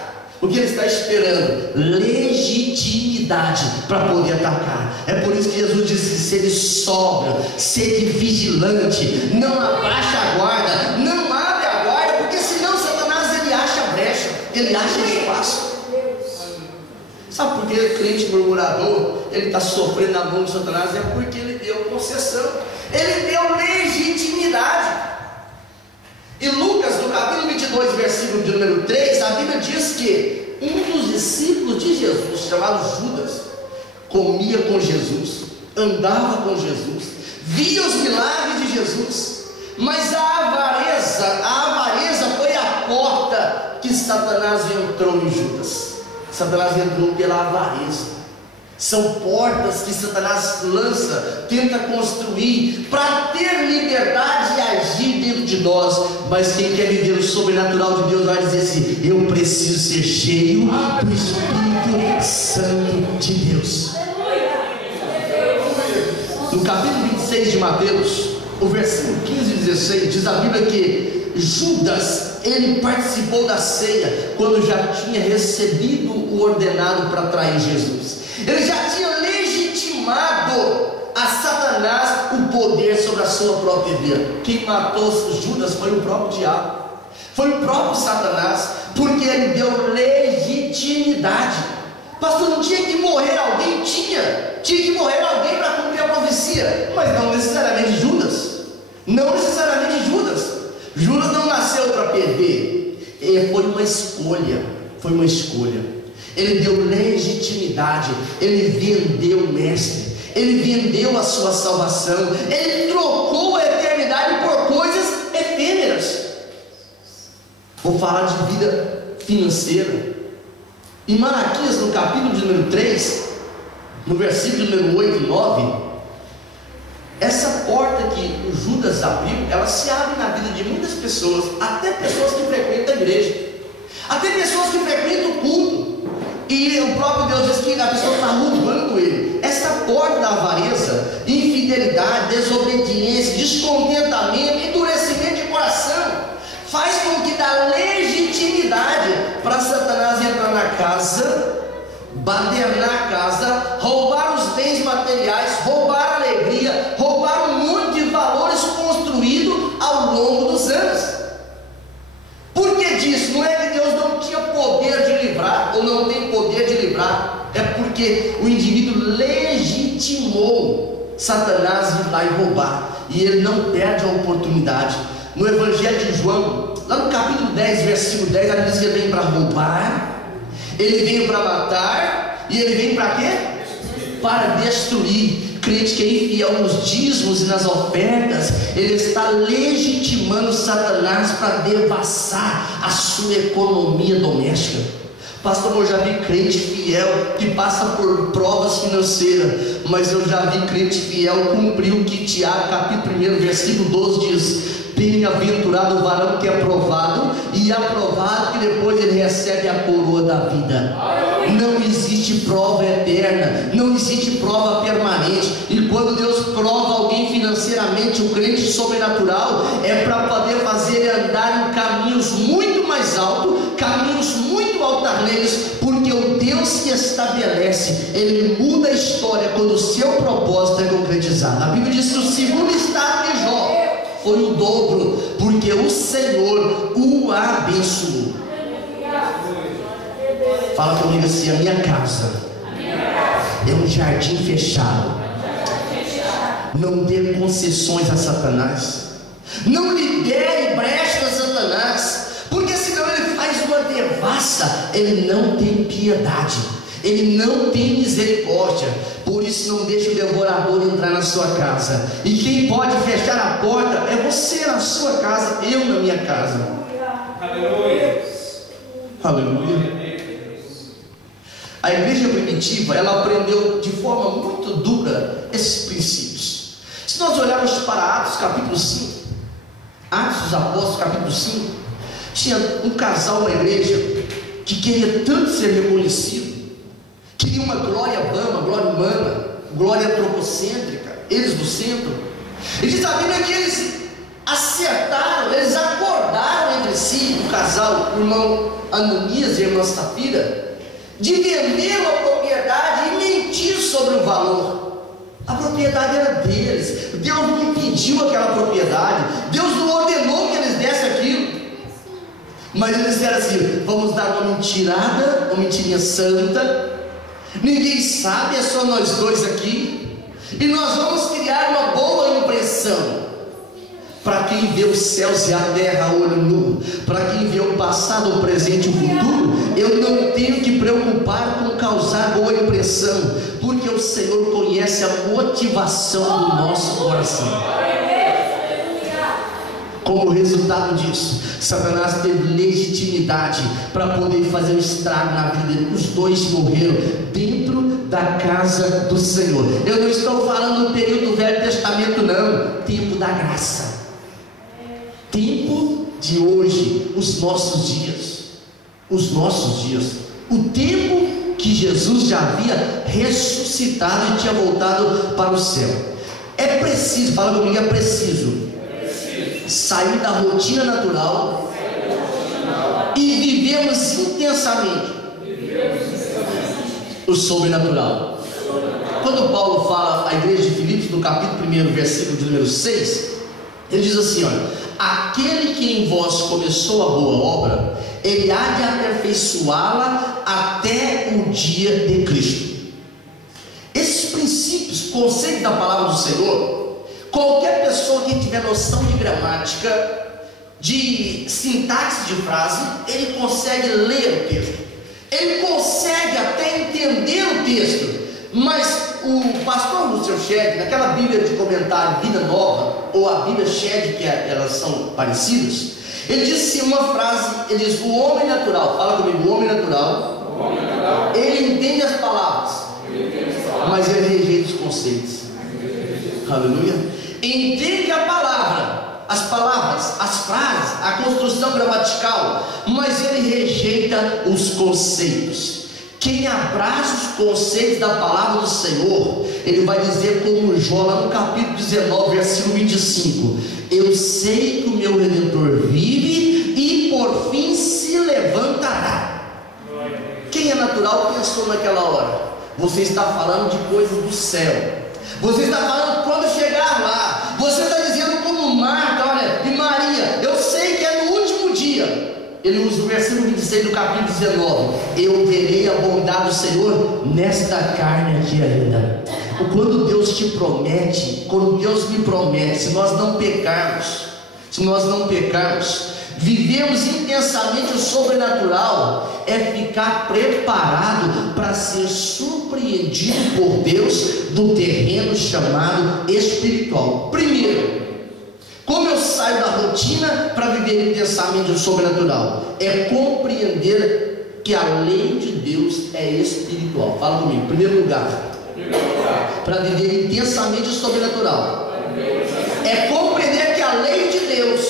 O que ele está esperando? Legitimidade para poder atacar. É por isso que Jesus disse: sede sóbrio, sede vigilante, não abaixa a guarda, não abre a guarda, porque senão Satanás ele acha brecha, ele acha espaço. Sabe por que o crente murmurador ele está sofrendo na mão de Satanás? É porque ele deu concessão, ele deu legitimidade. E Lucas, no capítulo 22, versículo de número 3, a Bíblia diz que um dos discípulos de Jesus, chamado Judas, comia com Jesus, andava com Jesus, via os milagres de Jesus, mas a avareza foi a porta que Satanás entrou em Judas. Satanás entrou pela avareza. São portas que Satanás lança, tenta construir para ter liberdade e agir dentro de nós. Mas quem quer viver o sobrenatural de Deus vai dizer assim: eu preciso ser cheio do Espírito Santo de Deus. No capítulo 26 de Mateus, o versículo 15 e 16, diz a Bíblia que Judas, ele participou da ceia quando já tinha recebido o ordenado para trair Jesus. Ele já tinha legitimado a Satanás o poder sobre a sua própria vida. Quem matou Judas foi o próprio diabo, foi o próprio Satanás, porque ele deu legitimidade. Pastor, não tinha que morrer alguém? Tinha que morrer alguém para cumprir a profecia, mas não necessariamente Judas. Não necessariamente Judas. Judas não nasceu para perder, foi uma escolha, ele deu legitimidade, ele vendeu o mestre, ele vendeu a sua salvação, ele trocou a eternidade por coisas efêmeras. Vou falar de vida financeira. Em Malaquias, no capítulo de número 3, no versículo número 8 e 9, essa porta que o Judas abriu, ela se abre na vida de muitas pessoas, até pessoas que frequentam a igreja, até pessoas que frequentam o culto, e o próprio Deus diz que a pessoa está roubando ele. Essa porta da avareza, infidelidade, desobediência, descontentamento, endurecimento de coração, faz com que dá legitimidade para Satanás entrar na casa, badernar a casa, roubar os bens materiais, roubar a alegria, roubar um monte de valores construídos ao longo dos anos. Por que disso? Não é que Deus não tinha poder de livrar, ou não tem poder de livrar, é porque o indivíduo legitimou Satanás ir lá e roubar, e ele não perde a oportunidade. No Evangelho de João, lá no capítulo 10, versículo 10, a Bíblia diz que ele vem para roubar, ele veio para matar, e ele vem para quê? Para destruir. Crente que é infiel nos dízimos e nas ofertas, ele está legitimando Satanás para devassar a sua economia doméstica. Pastor, eu já vi crente fiel que passa por provas financeiras, mas eu já vi crente fiel cumprir o que Tiago, capítulo 1, versículo 12 diz: bem-aventurado o varão que é provado, e aprovado que depois ele recebe a coroa da vida. Não existe prova eterna, não existe prova permanente. E quando Deus prova alguém financeiramente, um crente sobrenatural, é para poder fazer ele andar em caminhos muito mais altos, caminhos muito altaneros, porque o Deus que estabelece, ele muda a história quando o seu propósito é concretizado. A Bíblia diz que o segundo estado de Jó foi o dobro, porque o Senhor o abençoou. Fala comigo assim: a minha casa é um jardim fechado. Não dê concessões a Satanás, não lhe dê brecha a Satanás, porque senão ele faz uma devassa. Ele não tem piedade, ele não tem misericórdia. Por isso, não deixe o devorador entrar na sua casa. E quem pode fechar a porta é você na sua casa, eu na minha casa. Aleluia. Aleluia. A igreja primitiva, ela aprendeu de forma muito dura esses princípios. Se nós olharmos para Atos capítulo 5, Atos dos Apóstolos capítulo 5, tinha um casal na igreja que queria tanto ser reconhecido, queria uma glória vana, glória humana, glória antropocêntrica, eles do centro. E diz a Bíblia que eles acertaram, eles acordaram entre si, o casal, o irmão Ananias e a irmã Safira, de vender uma propriedade e mentir sobre o valor. A propriedade era deles, Deus não impediu aquela propriedade, Deus não ordenou que eles dessem aquilo, mas eles disseram assim: vamos dar uma mentirada, uma mentirinha santa, ninguém sabe, é só nós dois aqui, e nós vamos criar uma boa impressão. Para quem vê os céus e a terra a olho nu, para quem vê o passado, o presente e o futuro, eu não tenho que preocupar com causar boa impressão, porque o Senhor conhece a motivação do nosso coração. Como resultado disso, Satanás teve legitimidade para poder fazer um estrago na vida dele. Os dois morreram dentro da casa do Senhor. Eu não estou falando do período do Velho Testamento, não. Tempo da graça, tempo de hoje, os nossos dias, o tempo que Jesus já havia ressuscitado e tinha voltado para o céu. É preciso, fala comigo, é preciso sair da rotina natural e vivemos intensamente o sobrenatural. Quando Paulo fala à igreja de Filipos, no capítulo 1, versículo de número 6, ele diz assim: olha, aquele que em vós começou a boa obra, ele há de aperfeiçoá-la até o dia de Cristo. Esses princípios, conceitos da palavra do Senhor, qualquer pessoa que tiver noção de gramática, de sintaxe de frase, ele consegue ler o texto, ele consegue até entender o texto. Mas o pastor Lúcio Shedd, naquela Bíblia de comentário Vida Nova, ou a Bíblia Shedd, que elas são parecidas, ele disse uma frase, ele diz: o homem natural, fala comigo, o homem natural, ele entende as palavras, mas ele rejeita os conceitos. Aleluia. Entende a palavra, as palavras, as frases, a construção gramatical, mas ele rejeita os conceitos. Quem abraça os conceitos da palavra do Senhor, ele vai dizer como Jó, lá no capítulo 19, versículo 25: eu sei que o meu Redentor vive e por fim se levantará. Quem é natural pensou naquela hora: você está falando de coisas do céu, você está falando quando chegar lá, você está dizendo como Marta, olha, e Maria, eu sei que é no último dia. Ele usa o versículo 26 do capítulo 19: eu verei a bondade do Senhor nesta carne aqui ainda. Quando Deus te promete, quando Deus me promete, se nós não pecarmos, vivemos intensamente o sobrenatural, é ficar preparado para ser surpreendido por Deus no terreno chamado espiritual. Primeiro, como eu saio da rotina para viver intensamente o sobrenatural? É compreender que a lei de Deus é espiritual. Fala comigo. Em primeiro lugar, para viver intensamente o sobrenatural, é compreender que a lei de Deus,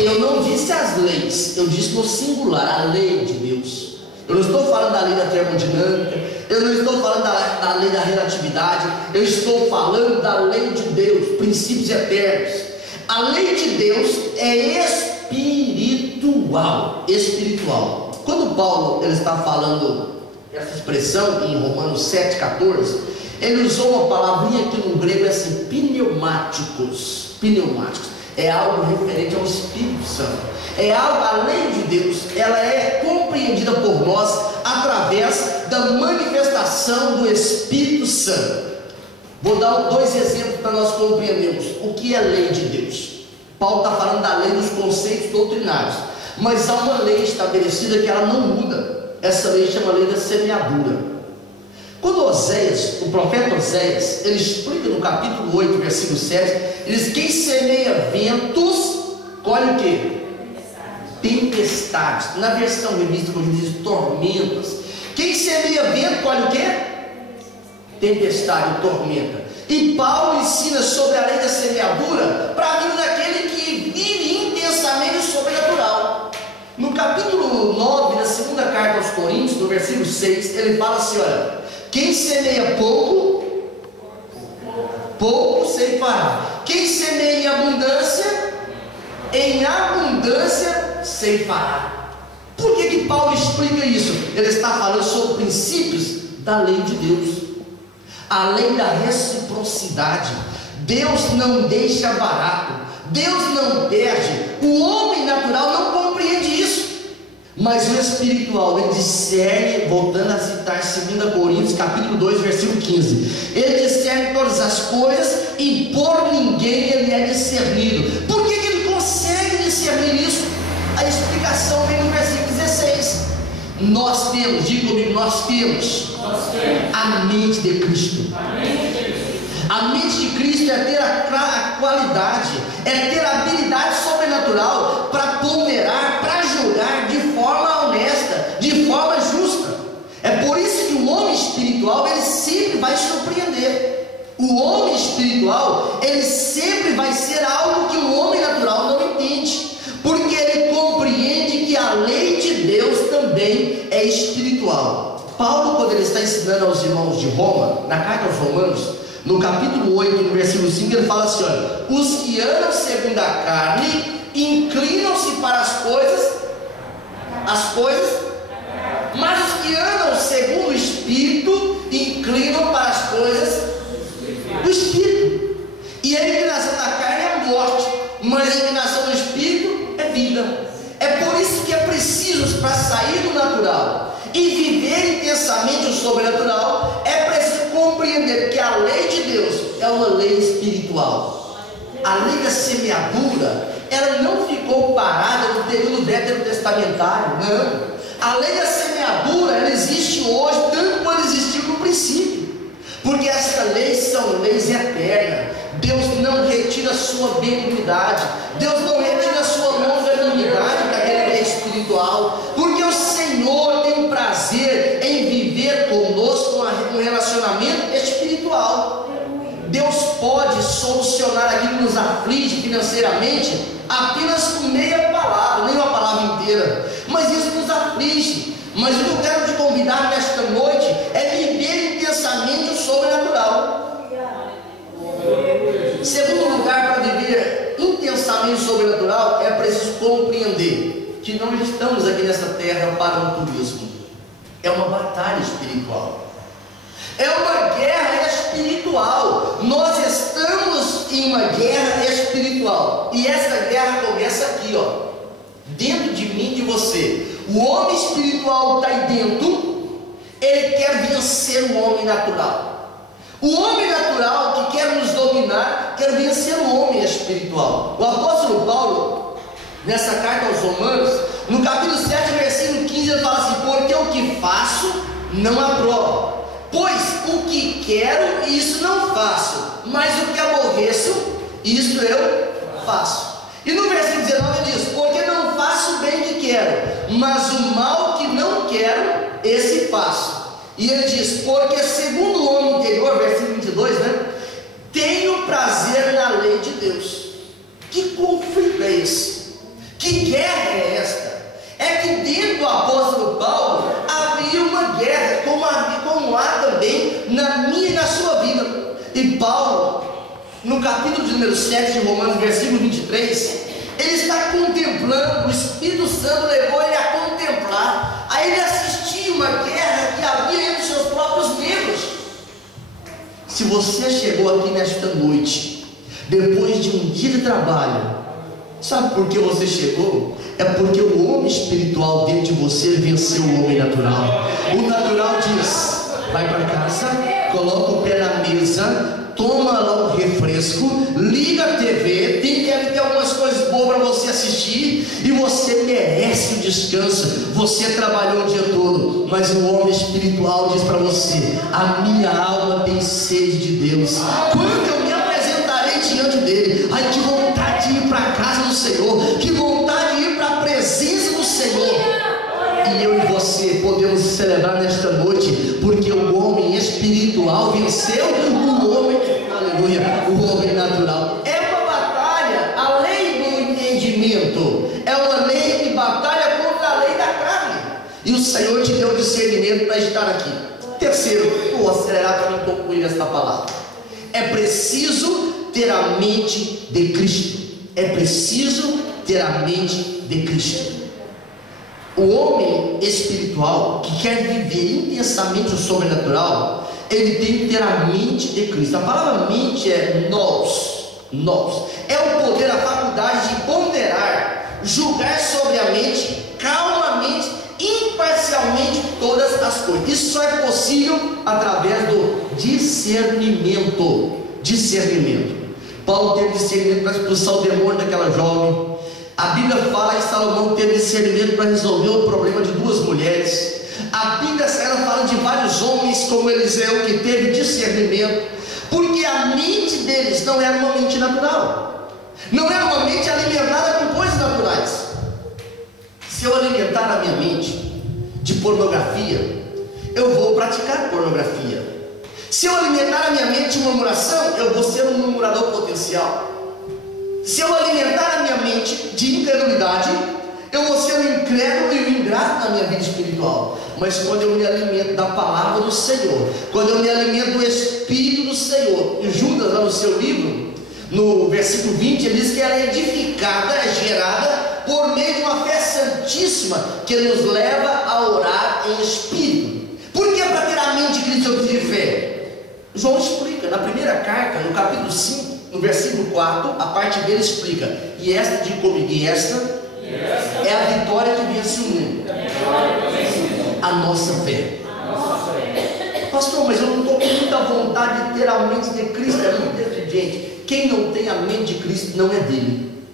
eu não disse as leis, eu disse no singular, a lei de Deus. Eu não estou falando da lei da termodinâmica, eu não estou falando da lei da relatividade, eu estou falando da lei de Deus, princípios eternos. A lei de Deus é espiritual. Quando Paulo ele está falando essa expressão em Romanos 7,14, ele usou uma palavrinha que no grego é assim, pneumáticos. É algo referente ao Espírito Santo. É algo, a lei de Deus, ela é compreendida por nós através da manifestação do Espírito Santo. Vou dar 2 exemplos para nós compreendermos o que é a lei de Deus. Paulo está falando da lei dos conceitos doutrinários, mas há uma lei estabelecida que ela não muda. Essa lei chama lei da semeadura. Quando Oséias, o profeta Oséias, ele explica no capítulo 8, versículo 7, ele diz: quem semeia ventos, colhe o quê? Tempestades. Na versão revista, como diz, tormentas. Quem semeia vento, colhe o quê? Tempestade, tormenta. E Paulo ensina sobre a lei da semeadura para a vida daquele que vive intensamente o sobrenatural. No capítulo 9 da segunda carta aos Coríntios, no versículo 6, ele fala assim: olha, quem semeia pouco ceifará. Quem semeia em abundância ceifará. Por que Paulo explica isso? Ele está falando sobre princípios da lei de Deus, a lei da reciprocidade. Deus não deixa barato, Deus não perde. O homem natural não compreende isso, mas o espiritual, ele discerne, voltando a citar 2 Coríntios capítulo 2, versículo 15, ele discerne todas as coisas e por ninguém ele é discernido. Por que ele consegue discernir isso? A explicação vem no versículo 16. Nós temos, diga comigo, nós temos a mente de Cristo. A mente de Cristo é ter a qualidade, é ter a habilidade sobrenatural para ponderar, para julgar de forma honesta, de forma justa. É por isso que o homem espiritual, ele sempre vai surpreender. O homem espiritual, ele sempre vai ser algo que o homem natural não entende, porque ele compreende que a lei de Deus também é espiritual. Paulo, quando ele está ensinando aos irmãos de Roma, na carta aos Romanos, no capítulo 8, no versículo 5, ele fala assim: olha, os que andam segundo a carne inclinam-se para as coisas, mas os que andam segundo o Espírito inclinam para as coisas do Espírito. E a inclinação da carne é a morte, mas a inclinação do Espírito é vida. É por isso que é preciso, para sair do natural e viver intensamente o sobrenatural, é preciso compreender que a lei de Deus é uma lei espiritual. A lei da semeadura, ela não ficou parada no período veterotestamentário, não. A lei da semeadura, ela existe hoje tanto quanto existiu no princípio, porque essas leis são leis eternas. Deus não retira a sua benignidade, Deus não retira a sua longanimidade daquele lei espiritual, porque o Senhor tem prazer em viver conosco um relacionamento espiritual. Deus pode solucionar aquilo que nos aflige financeiramente apenas com meia palavra, nem uma palavra inteira, mas isso nos aflige. Mas o que eu quero te convidar nesta noite é viver intensamente o sobrenatural. Segundo lugar, para viver intensamente o sobrenatural, é preciso compreender que não estamos aqui nessa terra para um turismo. É uma batalha espiritual, é uma guerra espiritual. Nós estamos em uma guerra espiritual, e essa guerra começa aqui, ó, dentro de mim e de você. O homem espiritual está aí dentro, ele quer vencer o homem natural. O homem natural que quer nos dominar, quer vencer o homem espiritual. O apóstolo Paulo, nessa carta aos Romanos, no capítulo 7, versículo 15, ele fala assim: porque o que faço não aprovo, pois o que quero, isso não faço, mas o que aborreço, isso eu faço. E no versículo 19 ele diz: porque não faço o bem que quero, mas o mal que quero, esse faço. E ele diz: porque segundo o homem interior, versículo 22, né? Tenho prazer na lei de Deus. Que conflito é esse? Que guerra é esta? É que dentro do apóstolo Paulo havia uma guerra, como há também na minha e na sua vida. E Paulo, no capítulo de número 7 de Romanos, versículo 23, ele está contemplando, o Espírito Santo levou ele a contemplar, a ele assistir uma guerra que havia entre os seus próprios membros. Se você chegou aqui nesta noite, depois de um dia de trabalho, sabe por que você chegou? É porque o homem espiritual dentro de você venceu o homem natural. O natural diz: vai para casa, coloca o pé na mesa, toma lá um refresco, liga a TV, deve ter algumas coisas boas para você assistir, e você merece o descanso. Você trabalhou o dia todo, mas o homem espiritual diz para você: a minha alma tem sede de Deus. Quando eu me apresentarei diante dele? Ai, que vontade de ir para a casa do Senhor, que vontade de ir para a presença do Senhor. E eu e você podemos celebrar nesta noite, porque o homem espiritual venceu o homem, aleluia, o homem natural. É uma batalha, a lei do entendimento é uma lei que batalha contra a lei da carne, e o Senhor te deu discernimento para estar aqui. Terceiro, vou acelerar para não concluir esta palavra. É preciso ter a mente de Cristo. É preciso ter a mente de Cristo. O homem espiritual que quer viver intensamente o sobrenatural, ele tem que ter a mente de Cristo. A palavra mente é nous. É o poder, a faculdade de ponderar, julgar sobriamente, calmamente, imparcialmente todas as coisas. Isso só é possível através do discernimento. Paulo teve discernimento para expulsar o demônio daquela jovem. A Bíblia fala que Salomão teve discernimento para resolver o problema de duas mulheres. A Bíblia Sagrada fala de vários homens como Eliseu, que teve discernimento, porque a mente deles não era uma mente natural, não era uma mente alimentada com coisas naturais. Se eu alimentar a minha mente de pornografia, eu vou praticar pornografia. Se eu alimentar a minha mente de murmuração, eu vou ser um murmurador potencial. Se eu alimentar a minha mente de incredulidade, eu vou ser um incrédulo e um ingrato na minha vida espiritual. Mas quando eu me alimento da palavra do Senhor, quando eu me alimento do Espírito do Senhor, e Judas, lá no seu livro, no versículo 20, ele diz que ela é edificada, é gerada por meio de uma fé santíssima, que nos leva a orar em espírito. Por que para ter a mente de Cristo eu preciso de fé? João explica, na primeira carta, no capítulo 5, no versículo 4, a parte dele explica: e esta, diga comigo, e esta é a vitória que vence o mundo, a nossa fé. Pastor, mas eu não estou com muita vontade de ter a mente de Cristo, é muito inteligente. Quem não tem a mente de Cristo não é dele.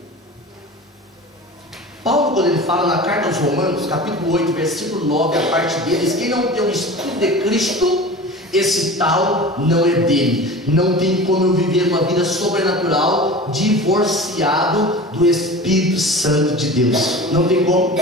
Paulo, quando ele fala na carta aos Romanos, capítulo 8, versículo 9, a parte deles: quem não tem o Espírito de Cristo, esse tal não é dele. Não tem como eu viver uma vida sobrenatural divorciado do Espírito Santo de Deus. Não tem como.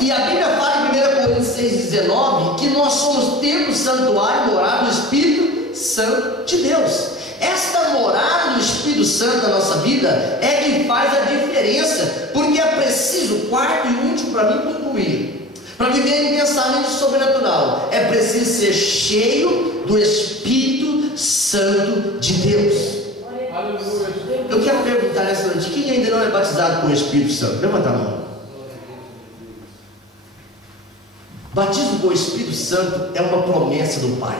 E a Bíblia fala em 1 Coríntios 6,19 que nós somos templo, santuário, morada do Espírito Santo de Deus. Esta morada do Espírito Santo na nossa vida é que faz a diferença, porque é preciso, quarto e último para mim concluir, para viver intensamente sobrenatural, é preciso ser cheio do Espírito Santo de Deus. Eu quero perguntar nessa noite: quem ainda não é batizado com o Espírito Santo? Levanta a mão. Batismo com o Espírito Santo é uma promessa do Pai.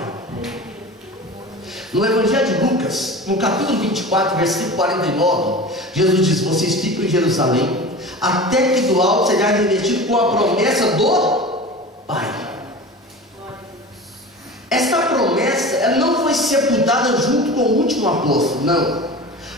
No Evangelho de Lucas, no capítulo 24, versículo 49, Jesus diz: vocês ficam em Jerusalém, até que do alto será revestido com a promessa do Pai. Esta promessa, ela não foi sepultada junto com o último apóstolo, não.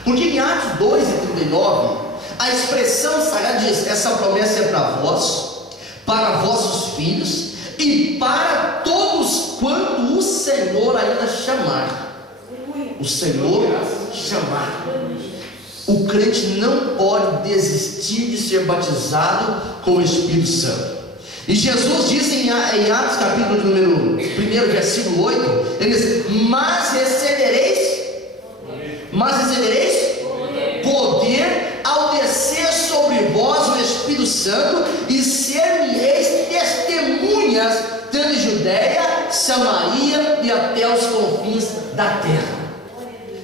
Porque em Atos 2:39, a expressão sagrada diz: essa promessa é para vós, para vossos filhos e para todos quanto o Senhor ainda chamar. O Senhor chamar. O crente não pode desistir de ser batizado com o Espírito Santo. E Jesus diz em Atos capítulo número 1, versículo 8, ele diz: mas recebereis poder ao descer sobre vós o Espírito Santo, e ser-me-eis testemunhas tanto em Judeia, Samaria e até os confins da terra.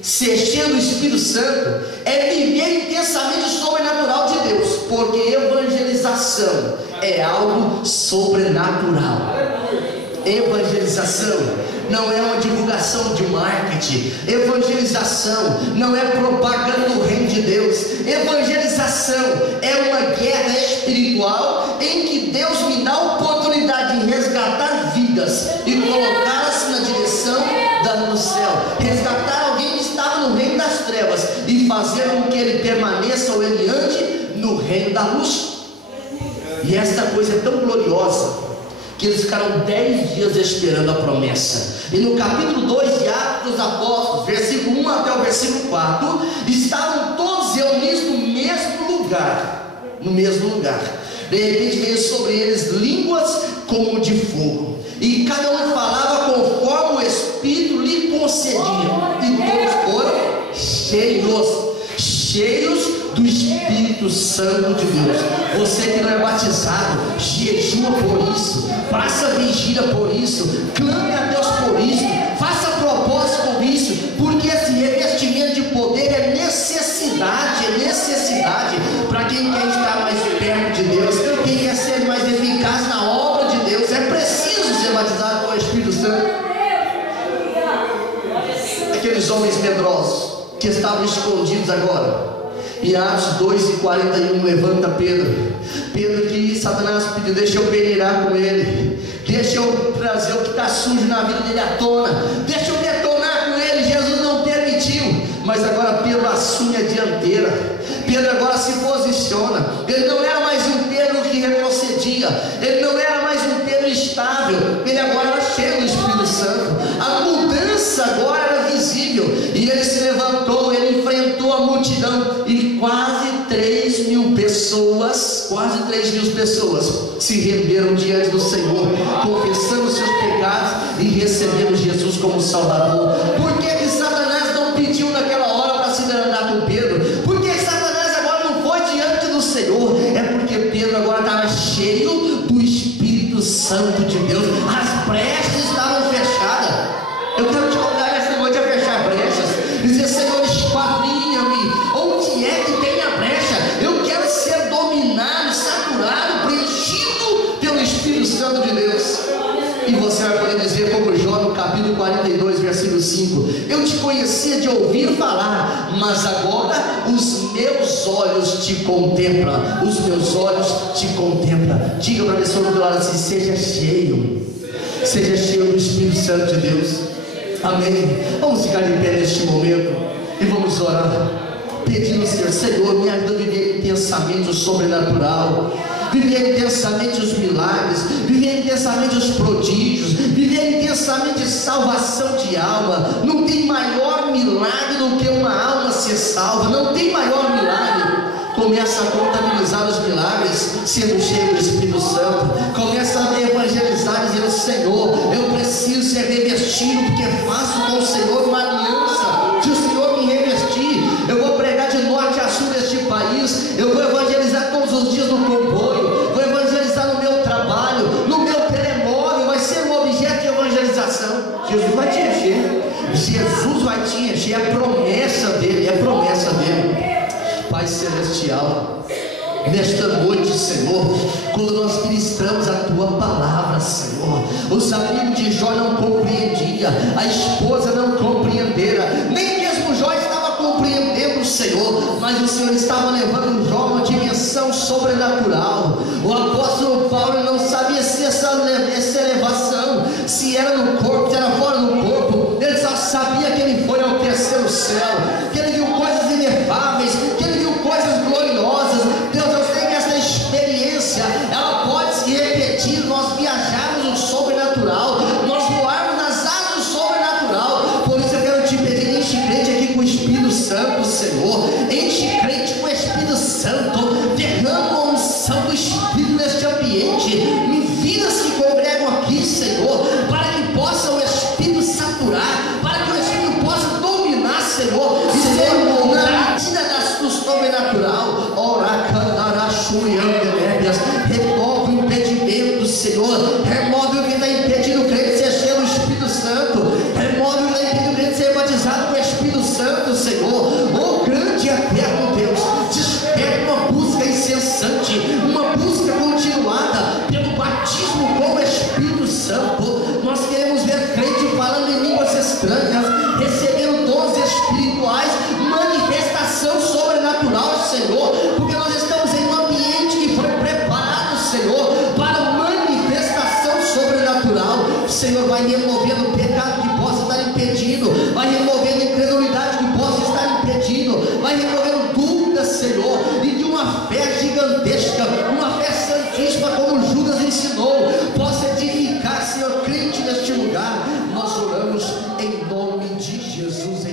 Ser cheio do Espírito Santo é viver intensamente o sobrenatural de Deus, porque evangelização é algo sobrenatural. Evangelização não é uma divulgação de marketing. Evangelização não é propaganda do reino de Deus. Evangelização é uma guerra espiritual em que Deus me dá a oportunidade de resgatar vidas e colocá-las na direção do céu, resgatar alguém que estava no reino das trevas e fazer com que ele permaneça ou ele ande no reino da luz. E esta coisa é tão gloriosa que eles ficaram 10 dias esperando a promessa. E no capítulo 2 de Atos dos Apóstolos, versículo 1 até o versículo 4, estavam todos reunidos no mesmo lugar. De repente veio sobre eles línguas como de fogo, e cada um falava conforme o Espírito lhe concedia, e todos foram cheios do Espírito Santo de Deus. Você que não é batizado, jejua por isso, faça vigília por isso, clame a Deus por isso, faça propósito por isso, porque esse revestimento de poder é necessidade para quem quer estar mais perto de Deus, quem quer ser mais eficaz na obra de Deus. É preciso ser batizado com o Espírito Santo. Aqueles homens medrosos que estavam escondidos agora, em Atos 2:41, levanta Pedro que Satanás pediu: deixa eu peneirar com ele, deixa eu trazer o que está sujo na vida dele à tona, deixa eu detonar com ele. Jesus não permitiu, mas agora Pedro assume a dianteira. Pedro agora se posiciona. Ele não era mais um Pedro que retrocedia, ele não era mais um Pedro estável, ele agora era cheio do Espírito Santo. A mudança agora era visível, e ele se levantou, ele enfrentou a multidão, e quase 3 mil pessoas se renderam diante do Senhor, confessando seus pecados e recebendo Jesus como Salvador. Por que Satanás não pediu naquela hora para se levantar com Pedro? Por que Satanás agora não foi diante do Senhor? É porque Pedro agora estava cheio do Espírito Santo de Deus. As brechas estavam fechadas. Eu quero te convidar esta noite a fechar brechas, dizer: Senhor, esquadrinha-me, onde é que tem a brecha? Eu quero ser dominado, saturado, preenchido pelo Espírito Santo de Deus. E você vai poder dizer como Jó no capítulo 42, versículo 5: eu te conhecia de ouvir falar, mas agora os meus olhos te contemplam. Os meus olhos te contemplam. Diga para a pessoa do lado assim: seja cheio do Espírito Santo de Deus. Amém. Vamos ficar de pé neste momento e vamos orar, pedindo ao Senhor: Senhor, me ajuda a viver intensamente o sobrenatural, viver intensamente os milagres, viver intensamente os prodígios, viver intensamente salvação de alma. Não tem maior milagre do que uma alma ser salva. Não tem maior milagre. Começa a contabilizar os milagres sendo cheio do Espírito Santo. Começa a evangelizar dizendo: Senhor, eu preciso ser revestido, porque faço com o Senhor uma aliança. Se o Senhor me revestir, eu vou pregar de norte a sul deste país, eu vou evangelizar todos os dias no comboio, vou evangelizar no meu trabalho, no meu telemóvel, vai ser um objeto de evangelização. Jesus vai te encher, Jesus vai te encher, é promessa dele, é promessa dele. Pai Celestial, nesta noite, Senhor, quando nós ministramos a Tua palavra, Senhor, os amigos de Jó não compreendiam, a esposa não compreendera, nem mesmo Jó estava compreendendo, Senhor, mas o Senhor estava levando Jó a uma dimensão sobrenatural. O apóstolo Paulo não sabia se essa elevação, se era no corpo, se era fora do corpo. Ele só sabia que ele foi ao terceiro céu, que ele viu coisas inefáveis, que ele viu coisas gloriosas. Deus, eu sei que essa experiência, ela pode se repetir, nós viajarmos no sobrenatural, nós voarmos nas asas do sobrenatural. Por isso eu quero te pedir: enche crente aqui com o Espírito Santo, Senhor, enche crente com o Espírito Santo, derrama a unção do Espírito neste ambiente, me vai removendo o pecado que possa estar impedindo, vai removendo a incredulidade que possa estar impedindo, vai removendo dúvidas, Senhor, e de uma fé gigantesca, uma fé santíssima, como Judas ensinou, possa edificar, Senhor, crente neste lugar. Nós oramos em nome de Jesus.